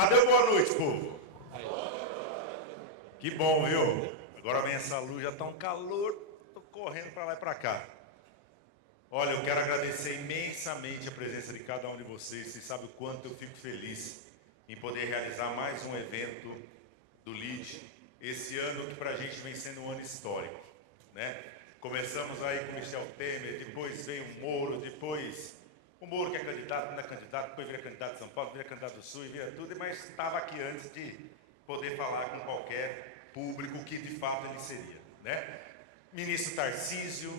Cadê o boa noite, povo? Que bom, viu? Agora vem essa luz, já tá um calor, tô correndo para lá e para cá. Olha, eu quero agradecer imensamente a presença de cada um de vocês. Vocês sabem o quanto eu fico feliz em poder realizar mais um evento do LEAD. Esse ano que pra gente vem sendo um ano histórico, né? Começamos aí com Michel Temer, depois veio o Moro, depois o Moro que é candidato, não é candidato, depois vira candidato de São Paulo, vira candidato do Sul e vira tudo, mas estava aqui antes de poder falar com qualquer público que de fato ele seria, né? Ministro Tarcísio,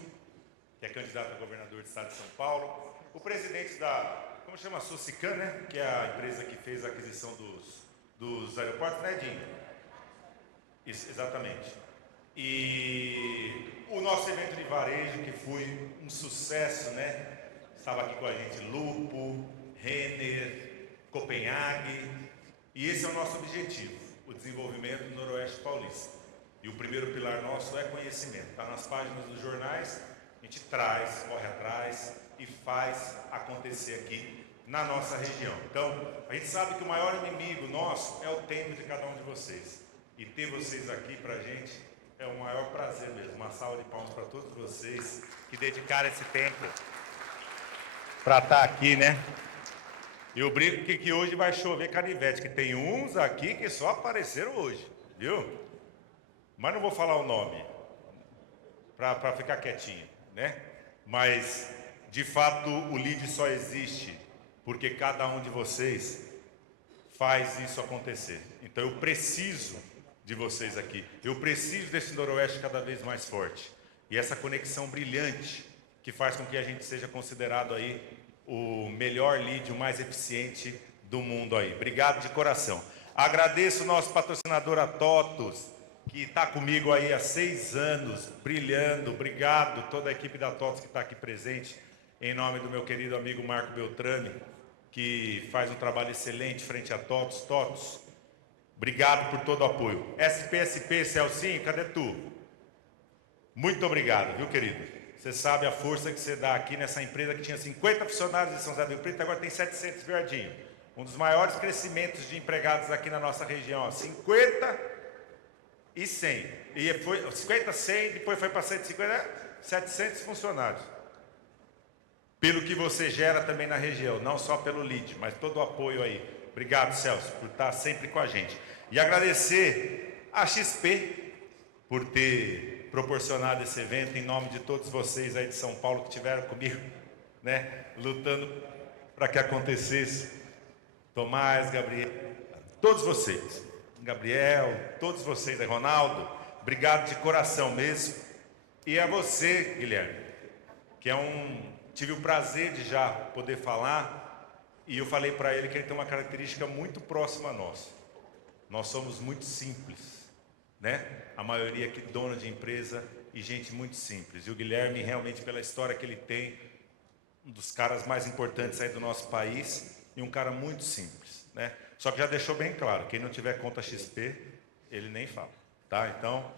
que é candidato a governador do estado de São Paulo, o presidente da, como chama, Socican, né? Que é a empresa que fez a aquisição dos aeroportos, né, Dinho? Isso, exatamente. E o nosso evento de varejo, que foi um sucesso, né? Estava aqui com a gente Lupo, Renner, Copenhague, e esse é o nosso objetivo, o desenvolvimento do Noroeste Paulista. E o primeiro pilar nosso é conhecimento. Está nas páginas dos jornais, a gente traz, corre atrás e faz acontecer aqui na nossa região. Então, a gente sabe que o maior inimigo nosso é o tempo de cada um de vocês. E ter vocês aqui pra gente é o maior prazer mesmo. Uma salva de palmas para todos vocês que dedicaram esse tempo para estar aqui, né? Eu brinco que hoje vai chover canivete, que tem uns aqui que só apareceram hoje, viu? Mas não vou falar o nome, para ficar quietinho, né? Mas, de fato, o LEAD só existe porque cada um de vocês faz isso acontecer. Então, eu preciso de vocês aqui. Eu preciso desse Noroeste cada vez mais forte. E essa conexão brilhante que faz com que a gente seja considerado aí o melhor LEAD, o mais eficiente do mundo aí. Obrigado de coração. Agradeço o nosso patrocinador, a TOTUS, que está comigo aí há 6 anos, brilhando. Obrigado toda a equipe da TOTUS que está aqui presente, em nome do meu querido amigo Marco Beltrame, que faz um trabalho excelente frente a TOTUS. TOTUS, obrigado por todo o apoio. SPSP, Celcinho, cadê tu? Muito obrigado, viu, querido? Você sabe a força que você dá aqui nessa empresa que tinha 50 funcionários em São José do Rio Preto, agora tem 700, Verdinho. Um dos maiores crescimentos de empregados aqui na nossa região, ó, 50 e 100. E foi 50, 100, depois foi para 150, 700 funcionários. Pelo que você gera também na região, não só pelo LEAD, mas todo o apoio aí. Obrigado, Celso, por estar sempre com a gente. E agradecer a XP por ter proporcionado esse evento, em nome de todos vocês aí de São Paulo que estiveram comigo, né, lutando para que acontecesse. Tomás, Gabriel, todos vocês, Gabriel, todos vocês aí, Ronaldo, obrigado de coração mesmo. E a você, Guilherme, que tive o prazer de já poder falar, e eu falei para ele que ele tem uma característica muito próxima a nossa. Nós somos muito simples, né? A maioria aqui dona de empresa e gente muito simples. E o Guilherme, realmente, pela história que ele tem, um dos caras mais importantes aí do nosso país e um cara muito simples, né? Só que já deixou bem claro, quem não tiver conta XP, ele nem fala, tá? Então,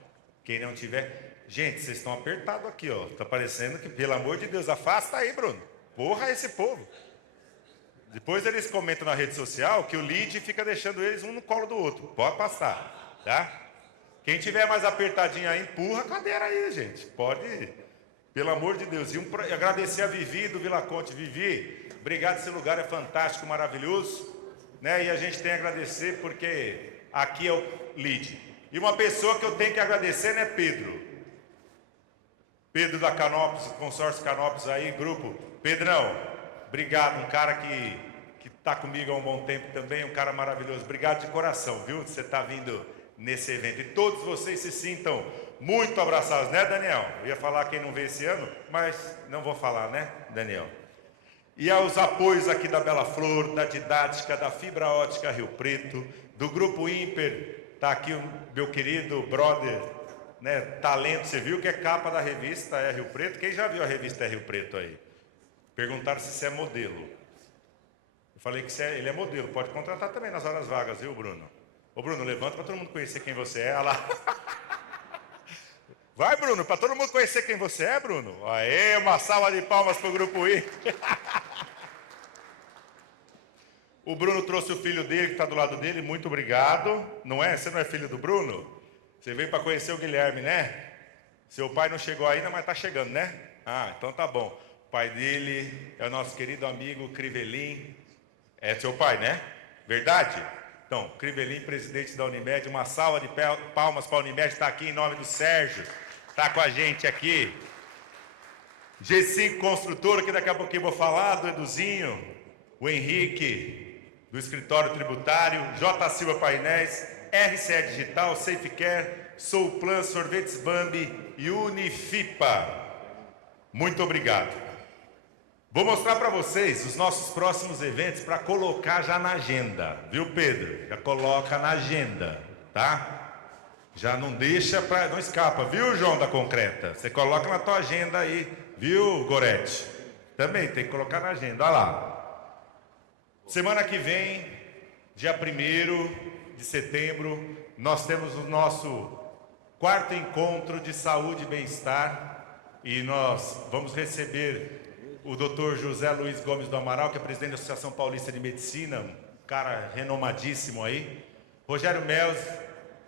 quem não tiver... Gente, vocês estão apertados aqui, ó. Tá parecendo que, pelo amor de Deus, afasta aí, Bruno. Porra esse povo. Depois eles comentam na rede social que o LEAD fica deixando eles um no colo do outro. Pode passar, tá? Quem tiver mais apertadinho aí, empurra a cadeira aí, gente. Pode ir. Pelo amor de Deus. E agradecer a Vivi do Vila Conte. Vivi, obrigado, esse lugar é fantástico, maravilhoso, né? E a gente tem a agradecer porque aqui é o LEAD. E uma pessoa que eu tenho que agradecer, né, Pedro? Pedro da Canópolis, consórcio Canópolis aí, grupo. Pedrão, obrigado, um cara que está comigo há um bom tempo também, um cara maravilhoso. Obrigado de coração, viu? Você está vindo nesse evento. E todos vocês se sintam muito abraçados, né, Daniel? Eu ia falar quem não veio esse ano, mas não vou falar, né, Daniel? E aos apoios aqui da Bela Flor, da Didática, da Fibra Ótica Rio Preto, do Grupo Ímper, está aqui o meu querido brother, né, Talento. Você viu que é capa da revista É Rio Preto? Quem já viu a revista É Rio Preto aí? Perguntaram se você é modelo. Eu falei que ele é modelo, pode contratar também nas horas vagas, viu, Bruno? Ô, Bruno, levanta para todo mundo conhecer quem você é. Olha lá. Vai, Bruno, para todo mundo conhecer quem você é, Bruno. Aê, uma salva de palmas para o Grupo I. O Bruno trouxe o filho dele, que está do lado dele, muito obrigado. Não é? Você não é filho do Bruno? Você veio para conhecer o Guilherme, né? Seu pai não chegou ainda, mas está chegando, né? Ah, então tá bom. O pai dele é o nosso querido amigo Crivelin. É seu pai, né? Verdade? Então, Crivelin, presidente da Unimed, uma salva de palmas para a Unimed, está aqui em nome do Sérgio, está com a gente aqui. G5 Construtora, que daqui a pouquinho eu vou falar, do Eduzinho, o Henrique, do Escritório Tributário, J. Silva Painéis, RCE Digital, Safecare, Soulplan, Sorvetes Bambi e Unifipa. Muito obrigado. Vou mostrar para vocês os nossos próximos eventos para colocar já na agenda, viu, Pedro? Já coloca na agenda, tá? Já não deixa, não escapa, viu, João da Concreta? Você coloca na tua agenda aí, viu, Gorete? Também tem que colocar na agenda, olha lá. Semana que vem, dia 1º de setembro, nós temos o nosso 4º encontro de saúde e bem-estar e nós vamos receber o Dr. José Luiz Gomes do Amaral, que é presidente da Associação Paulista de Medicina, um cara renomadíssimo aí. Rogério Melos,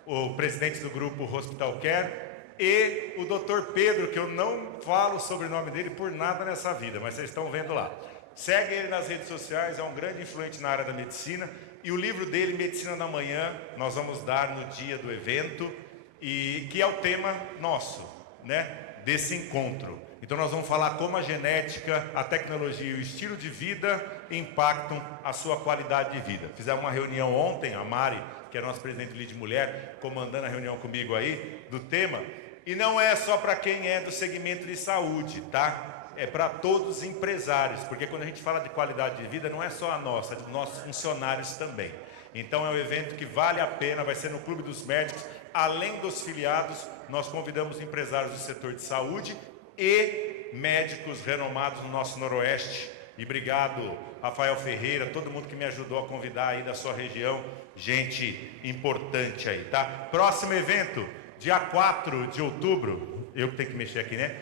o presidente do grupo Hospital Care, e o Dr. Pedro, que eu não falo sobre o nome dele por nada nessa vida, mas vocês estão vendo lá. Segue ele nas redes sociais, é um grande influente na área da medicina, e o livro dele, Medicina da Manhã, nós vamos dar no dia do evento, e que é o tema nosso, né, desse encontro. Então nós vamos falar como a genética, a tecnologia e o estilo de vida impactam a sua qualidade de vida. Fizemos uma reunião ontem, a Mari, que é a nossa presidente do Lead Mulher, comandando a reunião comigo aí, do tema. E não é só para quem é do segmento de saúde, tá? É para todos os empresários, porque quando a gente fala de qualidade de vida, não é só a nossa, é dos nossos funcionários também. Então é um evento que vale a pena, vai ser no Clube dos Médicos. Além dos filiados, nós convidamos empresários do setor de saúde e médicos renomados no nosso Noroeste. E obrigado, Rafael Ferreira, todo mundo que me ajudou a convidar aí da sua região, gente importante aí, tá? Próximo evento, dia 4 de outubro, eu que tenho que mexer aqui, né?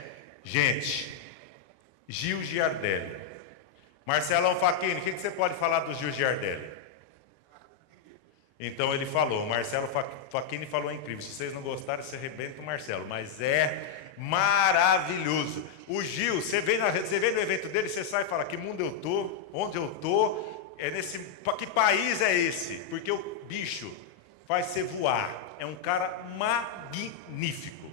Gente, Gil Giardelli. Marcelão Facchini, o que você pode falar do Gil Giardelli? Então ele falou, o Marcelo Facchini falou incrível, se vocês não gostarem, você arrebenta o Marcelo, mas é maravilhoso. O Gil, você vê no evento dele, você sai e fala, que mundo eu tô, onde eu tô, que país é esse? Porque o bicho faz você voar, é um cara magnífico,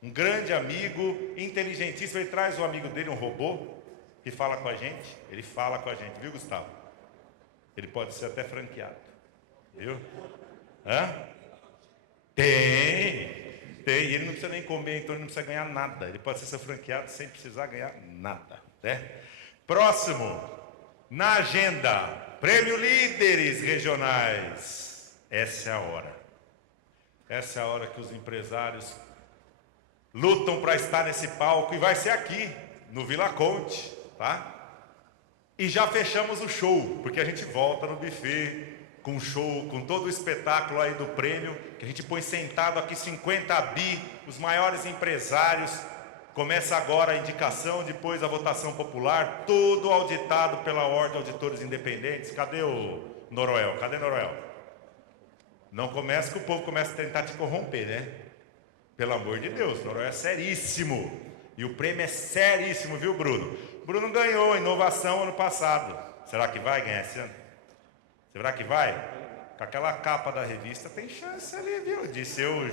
um grande amigo, inteligentíssimo. Ele traz o amigo dele, um robô, que fala com a gente, ele fala com a gente, viu, Gustavo? Ele pode ser até franqueado, viu? Hã? Tem, e ele não precisa nem comer, então ele não precisa ganhar nada. Ele pode ser seu franqueado sem precisar ganhar nada, né? Próximo, na agenda, Prêmio Líderes Regionais. Essa é a hora. Essa é a hora que os empresários lutam para estar nesse palco, e vai ser aqui, no Vila Conte, tá? E já fechamos o show, porque a gente volta no buffet, com show, com todo o espetáculo aí do prêmio, que a gente põe sentado aqui 50 bi, os maiores empresários. Começa agora a indicação, depois a votação popular, tudo auditado pela Ordem de Auditores Independentes. Cadê o Noroel? Cadê Noroel? Não começa que o povo começa a tentar te corromper, né? Pelo amor de Deus, Noroel é seríssimo. E o prêmio é seríssimo, viu, Bruno? Bruno ganhou inovação ano passado. Será que vai ganhar esse ano? Será que vai? Com aquela capa da revista tem chance ali, viu? De ser o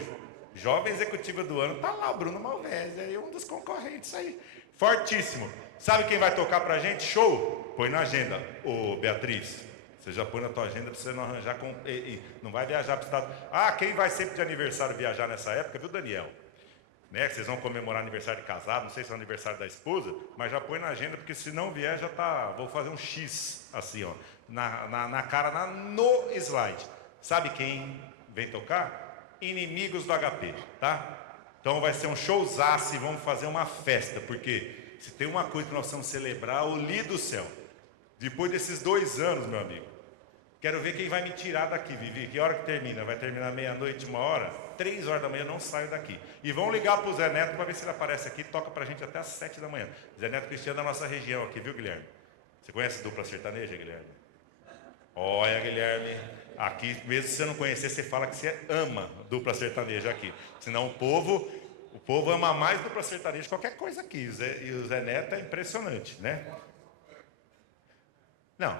jovem executivo do ano. Tá lá o Bruno Malvese, aí um dos concorrentes aí. Fortíssimo. Sabe quem vai tocar pra gente? Show! Põe na agenda. Ô, Beatriz, você já põe na tua agenda pra você não arranjar com... não vai viajar pro estado... Ah, quem vai sempre de aniversário viajar nessa época, viu, Daniel? Né? Vocês vão comemorar aniversário de casado, não sei se é o aniversário da esposa, mas já põe na agenda, porque se não vier, já tá... Vou fazer um X, assim, ó. Na cara, no slide. Sabe quem vem tocar? Inimigos do HP, tá? Então vai ser um showzaço e vamos fazer uma festa, porque se tem uma coisa que nós vamos celebrar, o Li do céu. Depois desses 2 anos, meu amigo, quero ver quem vai me tirar daqui, Vivi. Que hora que termina? Vai terminar meia-noite, 1h? 3 horas da manhã eu não saio daqui. E vão ligar pro Zé Neto para ver se ele aparece aqui e toca pra gente até às 7 da manhã. Zé Neto Cristiano da nossa região aqui, viu, Guilherme? Você conhece dupla sertaneja, Guilherme? Olha, Guilherme, aqui, mesmo se você não conhecer, você fala que você ama dupla sertaneja aqui. Senão o povo ama mais dupla sertaneja que qualquer coisa aqui. E o Zé Neto é impressionante, né? Não,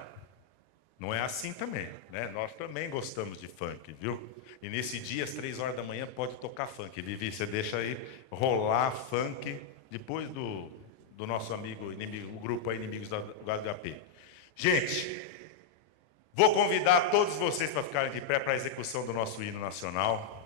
não é assim também, né? Nós também gostamos de funk, viu? E nesse dia, às 3 horas da manhã, pode tocar funk. Vivi, você deixa aí rolar funk depois do nosso amigo inimigo, o grupo aí, Inimigos do HP. Gente, vou convidar todos vocês para ficarem de pé para a execução do nosso hino nacional.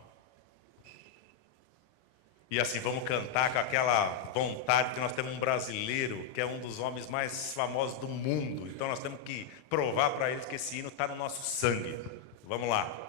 E assim, vamos cantar com aquela vontade que nós temos um brasileiro que é um dos homens mais famosos do mundo. Então nós temos que provar para eles que esse hino está no nosso sangue. Vamos lá.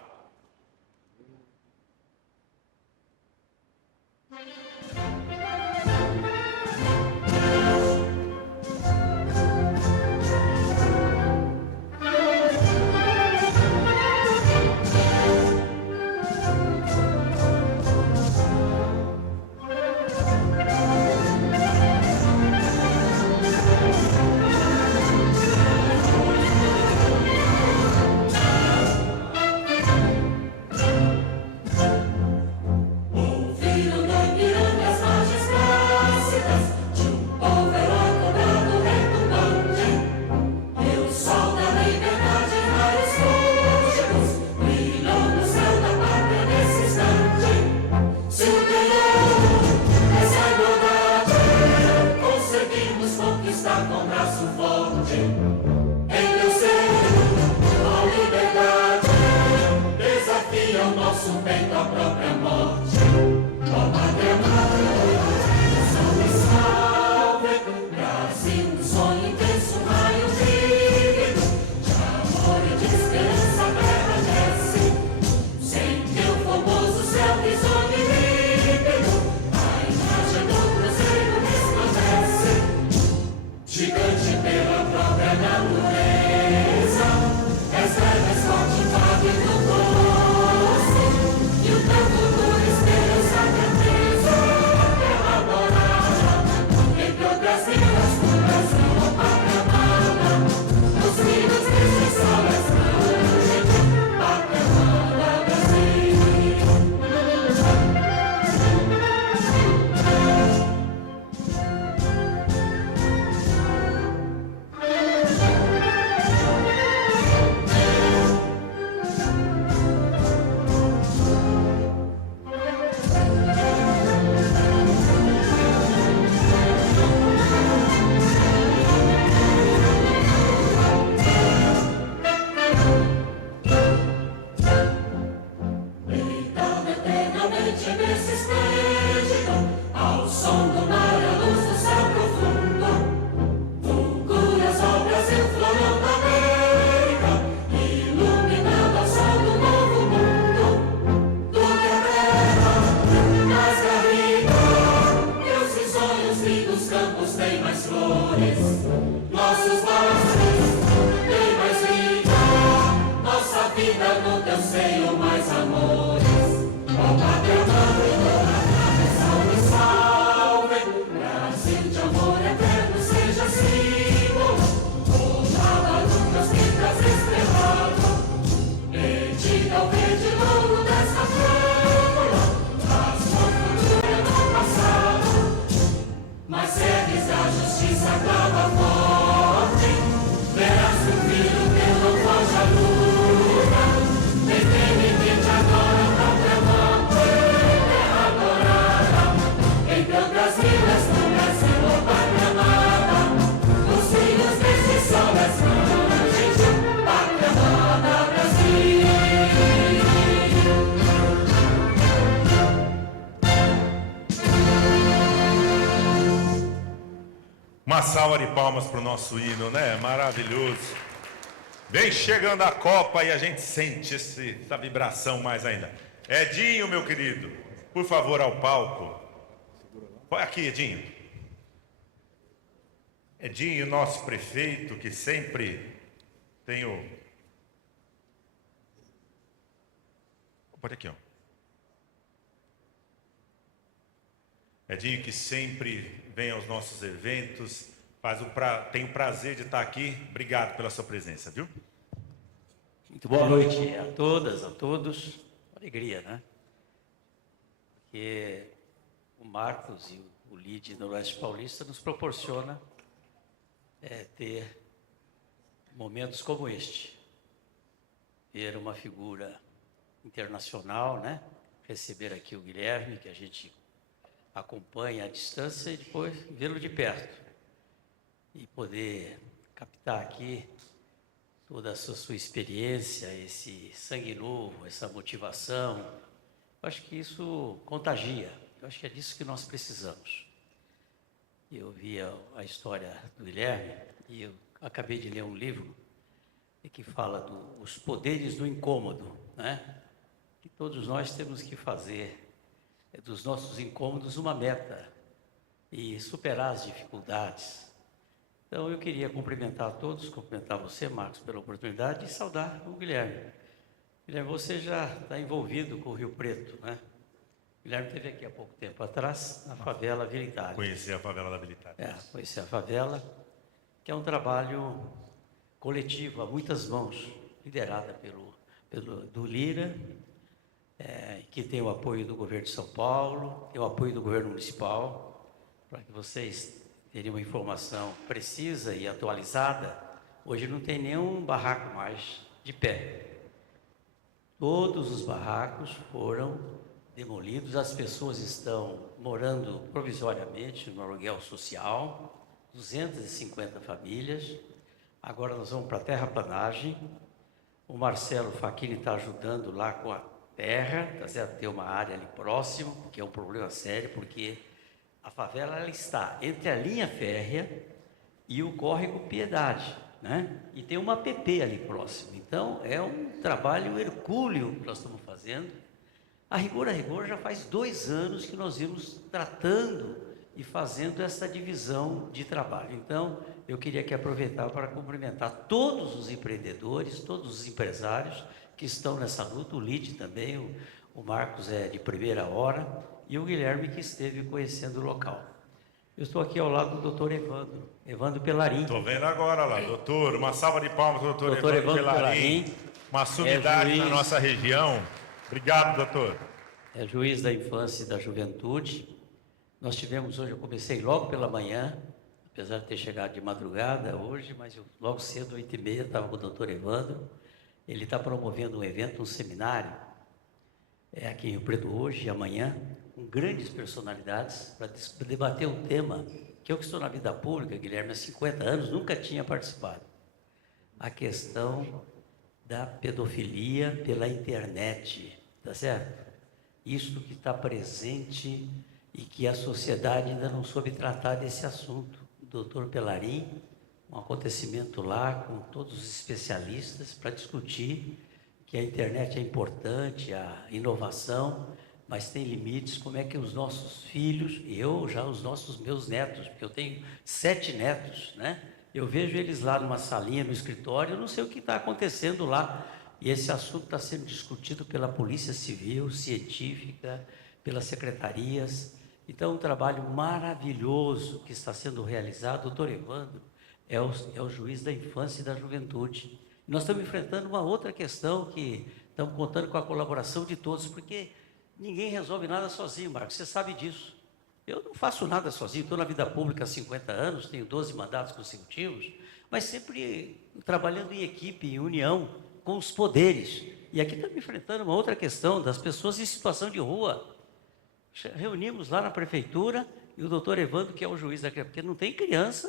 Uma salva de palmas para o nosso hino, né? Maravilhoso. Vem chegando a Copa e a gente sente essa vibração mais ainda. Edinho, meu querido, por favor, ao palco. Aqui, Edinho. Edinho, nosso prefeito, que sempre tem o... Pode aqui, ó. Edinho, que sempre vem aos nossos eventos, tem o prazer de estar aqui. Obrigado pela sua presença, viu? Muito boa noite a todas, a todos. Alegria, né? Porque o Marcos e o LIDE Noroeste Paulista nos proporciona ter momentos como este. Ter uma figura internacional, né? Receber aqui o Guilherme, que a gente acompanha à distância, e depois vê-lo de perto. E poder captar aqui toda a sua experiência, esse sangue novo, essa motivação. Eu acho que isso contagia. Eu acho que é disso que nós precisamos. Eu vi a história do Guilherme e eu acabei de ler um livro que fala dos poderes do incômodo, né? Que todos nós temos que fazer dos nossos incômodos uma meta e superar as dificuldades. Então, eu queria cumprimentar a todos, cumprimentar você, Marcos, pela oportunidade e saudar o Guilherme. Guilherme, você já está envolvido com o Rio Preto, né? O Guilherme esteve aqui há pouco tempo atrás, na favela Vila Itália. Conheci a favela da Vila Itália. Conheci a favela, que é um trabalho coletivo, a muitas mãos, liderada do Lira, que tem o apoio do governo de São Paulo, tem o apoio do governo municipal, para que vocês teria uma informação precisa e atualizada. Hoje não tem nenhum barraco mais de pé. Todos os barracos foram demolidos, as pessoas estão morando provisoriamente no aluguel social, 250 famílias. Agora nós vamos para a terraplanagem. O Marcelo Facchini está ajudando lá com a terra, tá certo? Tem uma área ali próximo, que é um problema sério, porque a favela ela está entre a linha férrea e o córrego Piedade, né? E tem uma PP ali próximo. Então, é um trabalho hercúleo que nós estamos fazendo. A rigor, já faz 2 anos que nós vimos tratando e fazendo essa divisão de trabalho. Então, eu queria aqui aproveitar para cumprimentar todos os empreendedores, todos os empresários que estão nessa luta, o LIDE também, o Marcos é de primeira hora, e o Guilherme que esteve conhecendo o local. Eu estou aqui ao lado do doutor Evandro Pelarim. Estou vendo agora lá, doutor, uma salva de palmas, doutor Evandro Pelarim, uma sumidade na nossa região. Obrigado, doutor. É juiz da infância e da juventude. Nós tivemos hoje, eu comecei logo pela manhã, apesar de ter chegado de madrugada hoje, mas logo cedo, 8h30, estava com o doutor Evandro. Ele está promovendo um evento, um seminário, aqui em Rio Preto hoje e amanhã, com grandes personalidades, para debater um tema que eu que estou na vida pública, Guilherme, há 50 anos, nunca tinha participado. A questão da pedofilia pela internet, tá certo? Isso que está presente e que a sociedade ainda não soube tratar desse assunto. O doutor Pelarim, um acontecimento lá com todos os especialistas para discutir que a internet é importante, a inovação, mas tem limites. Como é que os nossos filhos, meus netos, porque eu tenho 7 netos, né? Eu vejo eles lá numa salinha, no escritório, eu não sei o que está acontecendo lá. E esse assunto está sendo discutido pela Polícia Civil, científica, pelas secretarias. Então, um trabalho maravilhoso que está sendo realizado. O doutor Evandro é o juiz da infância e da juventude. Nós estamos enfrentando uma outra questão que estamos contando com a colaboração de todos, porque ninguém resolve nada sozinho, Marcos, você sabe disso. Eu não faço nada sozinho, estou na vida pública há 50 anos, tenho 12 mandatos consecutivos, mas sempre trabalhando em equipe, em união com os poderes. E aqui estamos enfrentando uma outra questão das pessoas em situação de rua. Reunimos lá na prefeitura e o doutor Evandro, que é o juiz da criança, porque não tem criança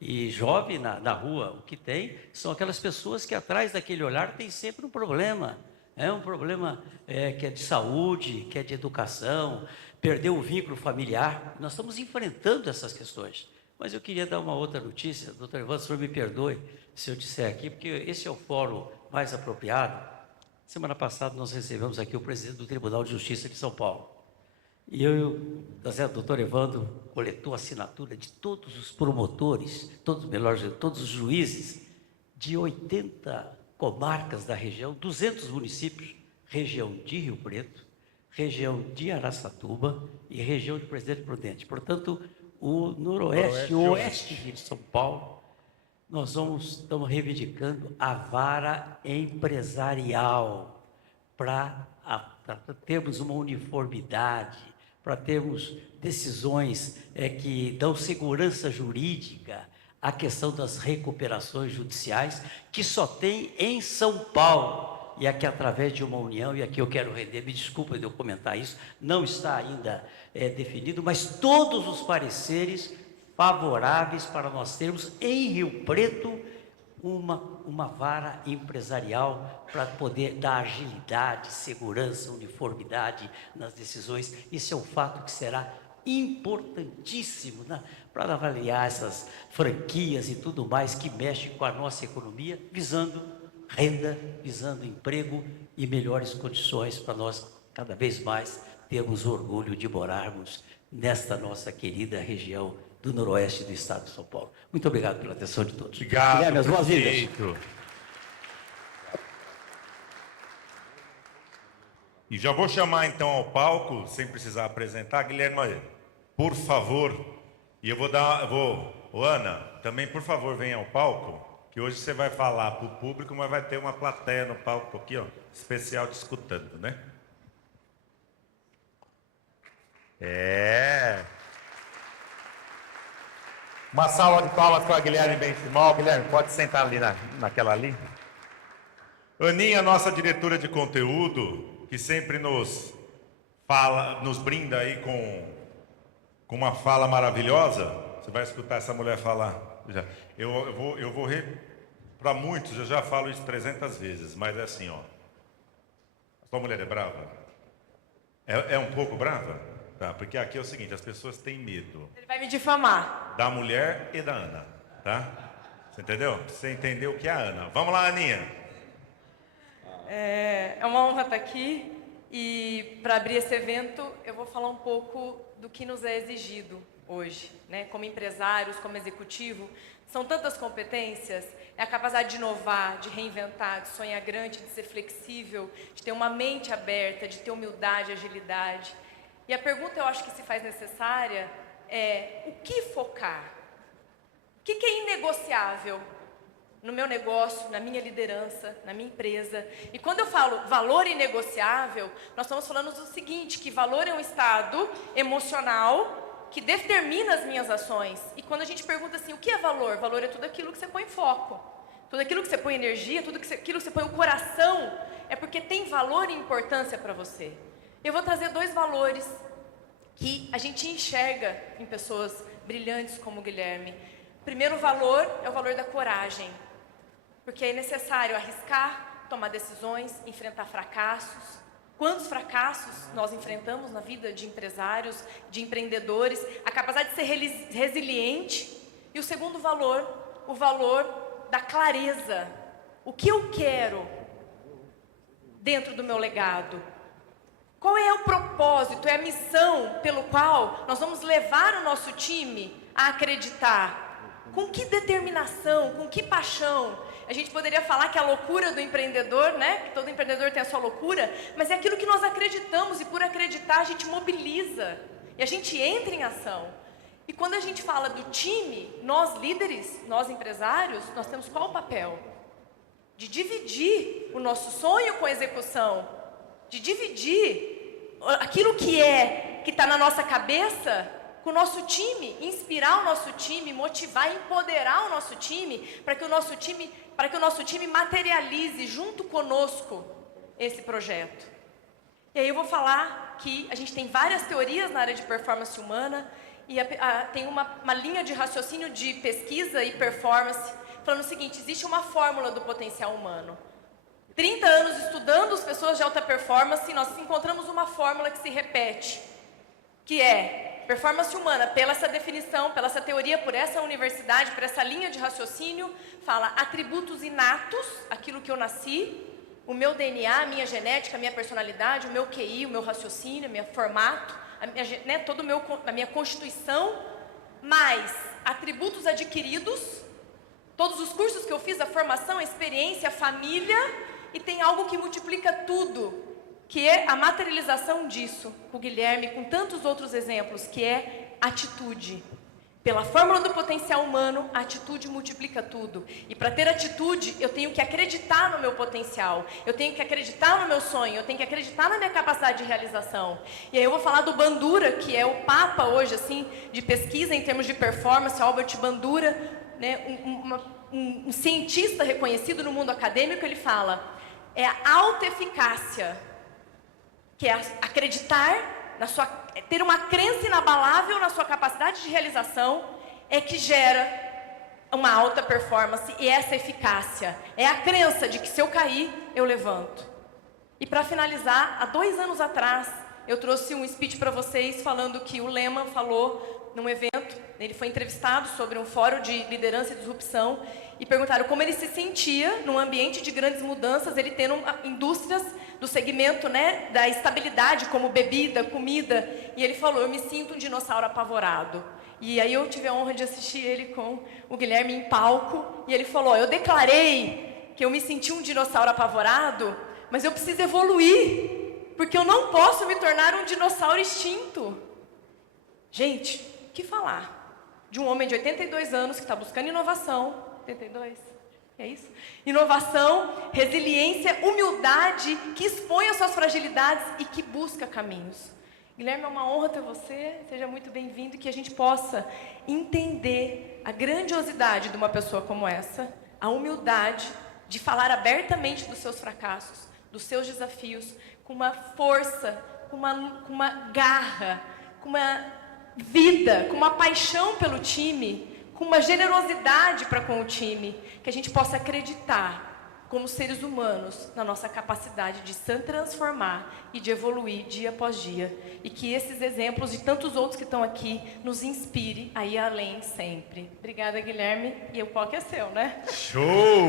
e jovem na rua. O que tem são aquelas pessoas que atrás daquele olhar tem sempre um problema. É um problema que é de saúde, que é de educação, perdeu o vínculo familiar. Nós estamos enfrentando essas questões. Mas eu queria dar uma outra notícia. Doutor Evandro, o senhor me perdoe se eu disser aqui, porque esse é o fórum mais apropriado. Semana passada nós recebemos aqui o presidente do Tribunal de Justiça de São Paulo. E o doutor Evandro coletou a assinatura de todos os promotores, todos os juízes de 80 comarcas da região, 200 municípios, região de Rio Preto, região de Araçatuba e região de Presidente Prudente. Portanto, o noroeste e o oeste de São Paulo nós estamos reivindicando a vara empresarial para termos uma uniformidade, para termos decisões que dão segurança jurídica à questão das recuperações judiciais, que só tem em São Paulo. E aqui, através de uma união, e aqui eu quero render, me desculpa de eu comentar isso, não está ainda definido, mas todos os pareceres favoráveis para nós termos em Rio Preto uma vara empresarial para poder dar agilidade, segurança, uniformidade nas decisões. Isso é um fato que será importantíssimo, né, para avaliar essas franquias e tudo mais que mexe com a nossa economia, visando renda, visando emprego e melhores condições para nós cada vez mais termos orgulho de morarmos nesta nossa querida região do noroeste do estado de São Paulo. Muito obrigado pela atenção de todos. Obrigado, Guilherme, as boas-vindas. E já vou chamar então ao palco, sem precisar apresentar, Guilherme, por favor, e ô Ana, também por favor venha ao palco, que hoje você vai falar para o público, mas vai ter uma plateia no palco aqui, ó, especial te escutando, né? Uma salva de palmas para Guilherme Benchimol. Guilherme, pode sentar ali naquela ali. Aninha, nossa diretora de conteúdo, que sempre nos brinda aí com uma fala maravilhosa. Você vai escutar essa mulher falar. Eu vou para muitos, eu já falo isso 300 vezes, mas é assim, ó. A sua mulher é brava? É um pouco brava? Tá, porque aqui é o seguinte, as pessoas têm medo. Ele vai me difamar. Da mulher e da Ana, tá? Você entendeu? Você entendeu o que é a Ana. Vamos lá, Aninha. É uma honra estar aqui e para abrir esse evento eu vou falar um pouco do que nos é exigido hoje, né? Como empresários, como executivo, são tantas competências, é a capacidade de inovar, de reinventar, de sonhar grande, de ser flexível, de ter uma mente aberta, de ter humildade, agilidade. E a pergunta eu acho que se faz necessária é o que focar? O que é inegociável no meu negócio, na minha liderança, na minha empresa? E quando eu falo valor inegociável, nós estamos falando do seguinte, que valor é um estado emocional que determina as minhas ações. E quando a gente pergunta assim, o que é valor? Valor é tudo aquilo que você põe foco, tudo aquilo que você põe energia, tudo aquilo que você põe o coração, é porque tem valor e importância para você. Eu vou trazer 2 valores que a gente enxerga em pessoas brilhantes como o Guilherme. O primeiro valor é o valor da coragem, porque é necessário arriscar, tomar decisões, enfrentar fracassos. Quantos fracassos nós enfrentamos na vida de empresários, de empreendedores, a capacidade de ser resiliente. E o segundo valor, o valor da clareza. O que eu quero dentro do meu legado? Qual é o propósito, é a missão pelo qual nós vamos levar o nosso time a acreditar? Com que determinação, com que paixão? A gente poderia falar que a loucura do empreendedor, né? Que todo empreendedor tem a sua loucura, mas é aquilo que nós acreditamos e por acreditar a gente mobiliza e a gente entra em ação. E quando a gente fala do time, nós líderes, nós empresários, nós temos qual o papel? De dividir o nosso sonho com a execução. De dividir aquilo que está na nossa cabeça com o nosso time, inspirar o nosso time, motivar, empoderar o nosso time, para que o nosso time materialize junto conosco esse projeto. E aí eu vou falar que a gente tem várias teorias na área de performance humana e tem uma linha de raciocínio de pesquisa e performance falando o seguinte, existe uma fórmula do potencial humano. 30 anos estudando as pessoas de alta performance, nós encontramos uma fórmula que se repete, que é performance humana, pela essa definição, pela essa teoria, por essa universidade, por essa linha de raciocínio, fala atributos inatos, aquilo que eu nasci, o meu DNA, a minha genética, a minha personalidade, o meu QI, o meu raciocínio, o meu formato, a minha constituição, mais atributos adquiridos, todos os cursos que eu fiz, a formação, a experiência, a família. E tem algo que multiplica tudo, que é a materialização disso, com o Guilherme, com tantos outros exemplos, que é atitude. Pela fórmula do potencial humano, a atitude multiplica tudo. E para ter atitude, eu tenho que acreditar no meu potencial. Eu tenho que acreditar no meu sonho. Eu tenho que acreditar na minha capacidade de realização. E aí eu vou falar do Bandura, que é o papa hoje, assim, de pesquisa em termos de performance, Albert Bandura, né, um cientista reconhecido no mundo acadêmico. Ele fala, é a autoeficácia, que é acreditar ter uma crença inabalável na sua capacidade de realização, é que gera uma alta performance, e essa eficácia é a crença de que se eu cair, eu levanto. E para finalizar, há 2 anos atrás, eu trouxe um speech para vocês falando que o Lehman falou num evento, ele foi entrevistado sobre um fórum de liderança e disrupção, e perguntaram como ele se sentia num ambiente de grandes mudanças, ele tendo indústrias do segmento, né, da estabilidade, como bebida, comida, e ele falou, eu me sinto um dinossauro apavorado. E aí eu tive a honra de assistir ele com o Guilherme em palco, e ele falou, eu declarei que eu me senti um dinossauro apavorado, mas eu preciso evoluir, porque eu não posso me tornar um dinossauro extinto. Gente, o que falar de um homem de 82 anos que está buscando inovação, 82? É isso? Inovação, resiliência, humildade, que expõe as suas fragilidades e que busca caminhos. Guilherme, é uma honra ter você, seja muito bem-vindo, e que a gente possa entender a grandiosidade de uma pessoa como essa, a humildade de falar abertamente dos seus fracassos, dos seus desafios, com uma força, com uma garra, com uma vida, com uma paixão pelo time, com uma generosidade para com o time, que a gente possa acreditar, como seres humanos, na nossa capacidade de se transformar e de evoluir dia após dia. E que esses exemplos e tantos outros que estão aqui nos inspire a ir além sempre. Obrigada, Guilherme. E o palco é seu, né? Show!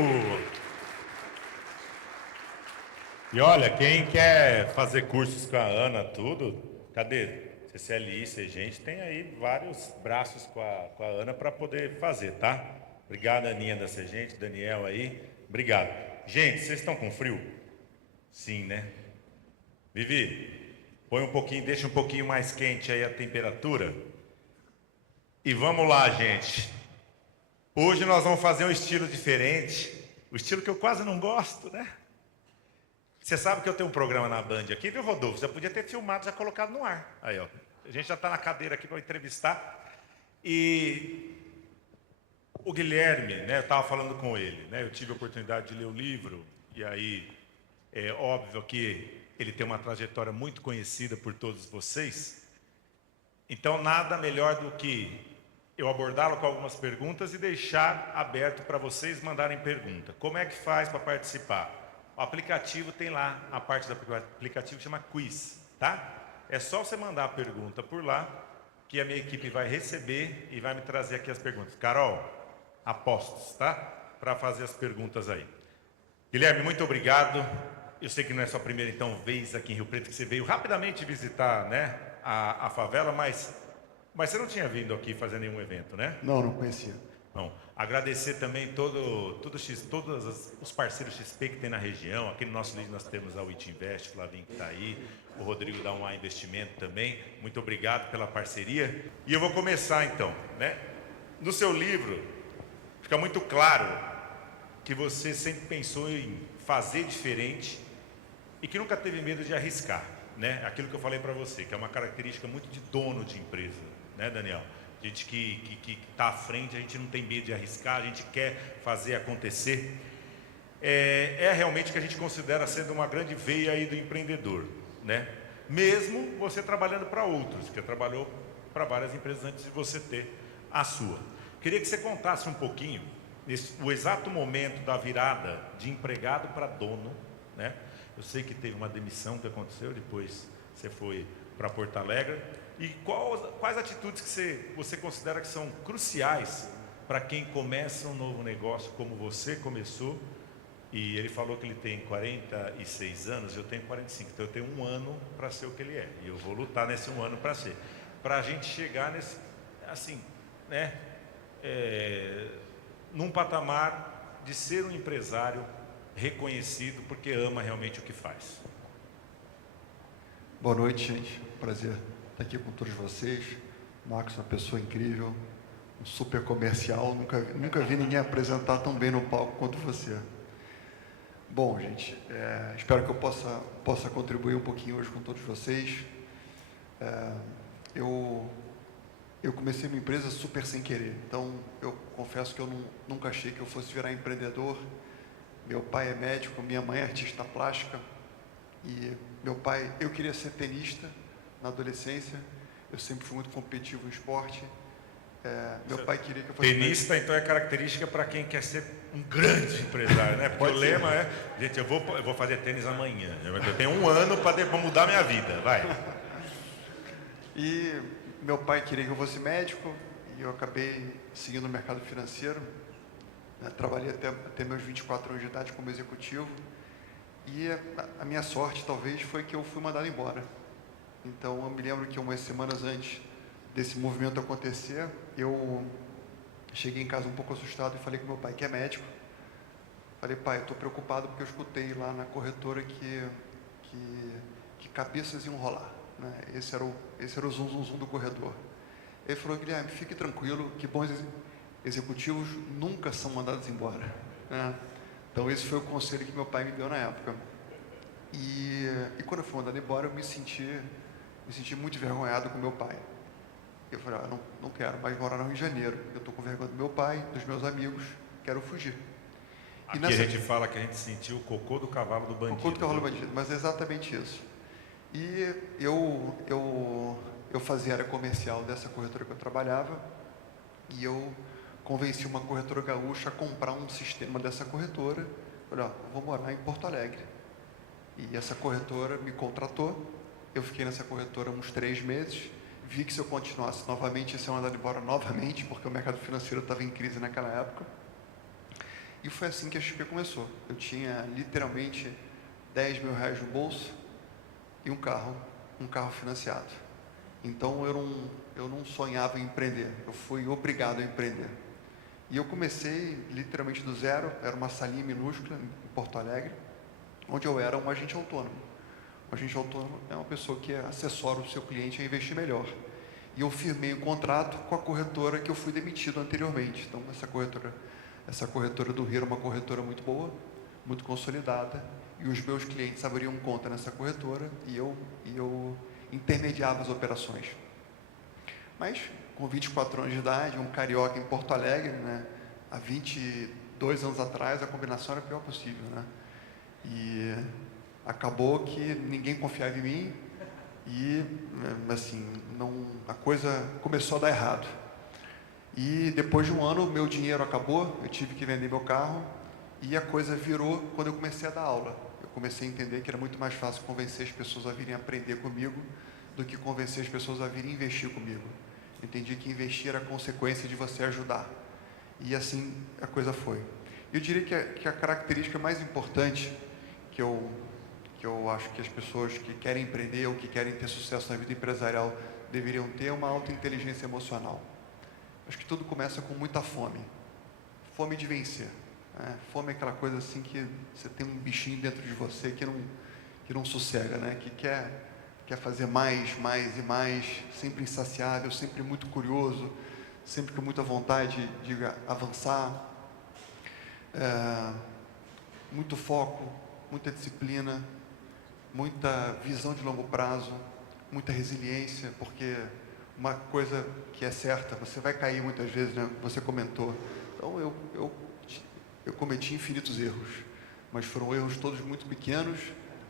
E olha, quem quer fazer cursos com a Ana, tudo, cadê? CCLI, gente, tem aí vários braços com a Ana para poder fazer, tá? Obrigado, Aninha da Segente, Daniel aí, obrigado. Gente, vocês estão com frio? Sim, né? Vivi, põe um pouquinho, deixa um pouquinho mais quente aí a temperatura. E vamos lá, gente. Hoje nós vamos fazer um estilo diferente, o estilo que eu quase não gosto, né? Você sabe que eu tenho um programa na Band aqui, viu, Rodolfo? Já podia ter filmado, já colocado no ar. Aí, ó. A gente já está na cadeira aqui para entrevistar. E o Guilherme, né? Eu estava falando com ele, né? Eu tive a oportunidade de ler o livro. E aí, é óbvio que ele tem uma trajetória muito conhecida por todos vocês. Então, nada melhor do que eu abordá-lo com algumas perguntas e deixar aberto para vocês mandarem pergunta. Como é que faz para participar? O aplicativo tem lá, a parte do aplicativo chama Quiz, tá? É só você mandar a pergunta por lá, que a minha equipe vai receber e vai me trazer aqui as perguntas. Carol, apostos, tá? Para fazer as perguntas aí. Guilherme, muito obrigado. Eu sei que não é sua primeira, então, vez aqui em Rio Preto, que você veio rapidamente visitar, né, a favela, mas você não tinha vindo aqui fazer nenhum evento, né? Não, não conhecia. Bom, agradecer também todos os parceiros XP que tem na região. Aqui no nosso livro nós temos a WIT Invest, o Flavinho que está aí, o Rodrigo da UA Investimento também. Muito obrigado pela parceria. E eu vou começar então, né? No seu livro fica muito claro que você sempre pensou em fazer diferente e que nunca teve medo de arriscar, né? Aquilo que eu falei para você, que é uma característica muito de dono de empresa, né, Daniel? A gente que está à frente, a gente não tem medo de arriscar, a gente quer fazer acontecer. É realmente o que a gente considera sendo uma grande veia aí do empreendedor, né? Mesmo você trabalhando para outros, que trabalhou para várias empresas antes de você ter a sua. Queria que você contasse um pouquinho o exato momento da virada de empregado para dono, né? Eu sei que teve uma demissão que aconteceu, depois você foi para Porto Alegre. E quais atitudes que você considera que são cruciais para quem começa um novo negócio como você começou? E ele falou que ele tem 46 anos, eu tenho 45, então eu tenho 1 ano para ser o que ele é. E eu vou lutar nesse 1 ano para ser. Para a gente chegar nesse, assim, né, num patamar de ser um empresário reconhecido porque ama realmente o que faz. Boa noite, gente. Prazer estar aqui com todos vocês. Marcos é uma pessoa incrível. um super comercial, nunca vi ninguém apresentar tão bem no palco quanto você. Bom, gente, espero que eu possa contribuir um pouquinho hoje com todos vocês. Eu comecei minha empresa super sem querer, então eu confesso que eu nunca achei que eu fosse virar empreendedor. Meu pai é médico, minha mãe é artista plástica, e eu queria ser tenista na adolescência, eu sempre fui muito competitivo no esporte. Meu pai queria que eu fosse tenista, então é característica para quem quer ser um grande empresário, né? Porque o lema é, gente, eu vou fazer tênis amanhã, eu tenho um ano para mudar minha vida, vai. E meu pai queria que eu fosse médico, e eu acabei seguindo o mercado financeiro. Trabalhei até meus 24 anos de idade como executivo, e a minha sorte talvez foi que eu fui mandado embora. Então eu me lembro que umas semanas antes desse movimento acontecer, eu cheguei em casa um pouco assustado e falei com meu pai, que é médico. Falei, pai, eu estou preocupado porque eu escutei lá na corretora que cabeças iam rolar, né? Esse era o zum, zum, zum do corredor. Ele falou, Guilherme, fique tranquilo, que bons executivos nunca são mandados embora, né? Então esse foi o conselho que meu pai me deu na época. E quando eu fui mandado embora, eu me senti muito envergonhado com meu pai. Eu falei, não quero mais morar no Rio de Janeiro. Eu estou com vergonha do meu pai, dos meus amigos, quero fugir. Aqui a gente fala que a gente sentiu o cocô do cavalo do bandido. Cocô do cavalo do bandido, mas é exatamente isso. E eu fazia área comercial dessa corretora que eu trabalhava, e eu convenci uma corretora gaúcha a comprar um sistema dessa corretora. Falei, eu vou morar em Porto Alegre. E essa corretora me contratou. Eu fiquei nessa corretora uns 3 meses. Vi que se eu continuasse novamente, ia ser mandado embora novamente, porque o mercado financeiro estava em crise naquela época. E foi assim que a XP começou. Eu tinha literalmente 10 mil reais no bolso e um carro financiado. Então eu não sonhava em empreender, eu fui obrigado a empreender. E eu comecei literalmente do zero, era uma salinha minúscula em Porto Alegre, onde eu era um agente autônomo. Um agente autônomo é uma pessoa que assessora o seu cliente a investir melhor. E eu firmei um contrato com a corretora que eu fui demitido anteriormente. Então, essa corretora do Rio era uma corretora muito boa, muito consolidada, e os meus clientes abriam conta nessa corretora e eu intermediava as operações. Mas, com 24 anos de idade, um carioca em Porto Alegre, né, há 22 anos atrás, a combinação era a pior possível, né? E acabou que ninguém confiava em mim e, assim, a coisa começou a dar errado. E depois de um ano, meu dinheiro acabou, eu tive que vender meu carro e a coisa virou quando eu comecei a dar aula. Eu comecei a entender que era muito mais fácil convencer as pessoas a virem aprender comigo do que convencer as pessoas a virem investir comigo. Eu entendi que investir era consequência de você ajudar. E assim a coisa foi. Eu diria que a característica mais importante que eu acho que as pessoas que querem empreender ou que querem ter sucesso na vida empresarial deveriam ter é uma alta inteligência emocional. Acho que tudo começa com muita fome. Fome de vencer. Né? Fome é aquela coisa assim que você tem um bichinho dentro de você que não sossega, né? Que quer fazer mais e mais, sempre insaciável, sempre muito curioso, sempre com muita vontade de avançar. Muito foco, muita disciplina, muita visão de longo prazo, muita resiliência, porque uma coisa que é certa, você vai cair muitas vezes, né? Você comentou. Então, eu cometi infinitos erros, mas foram erros todos muito pequenos.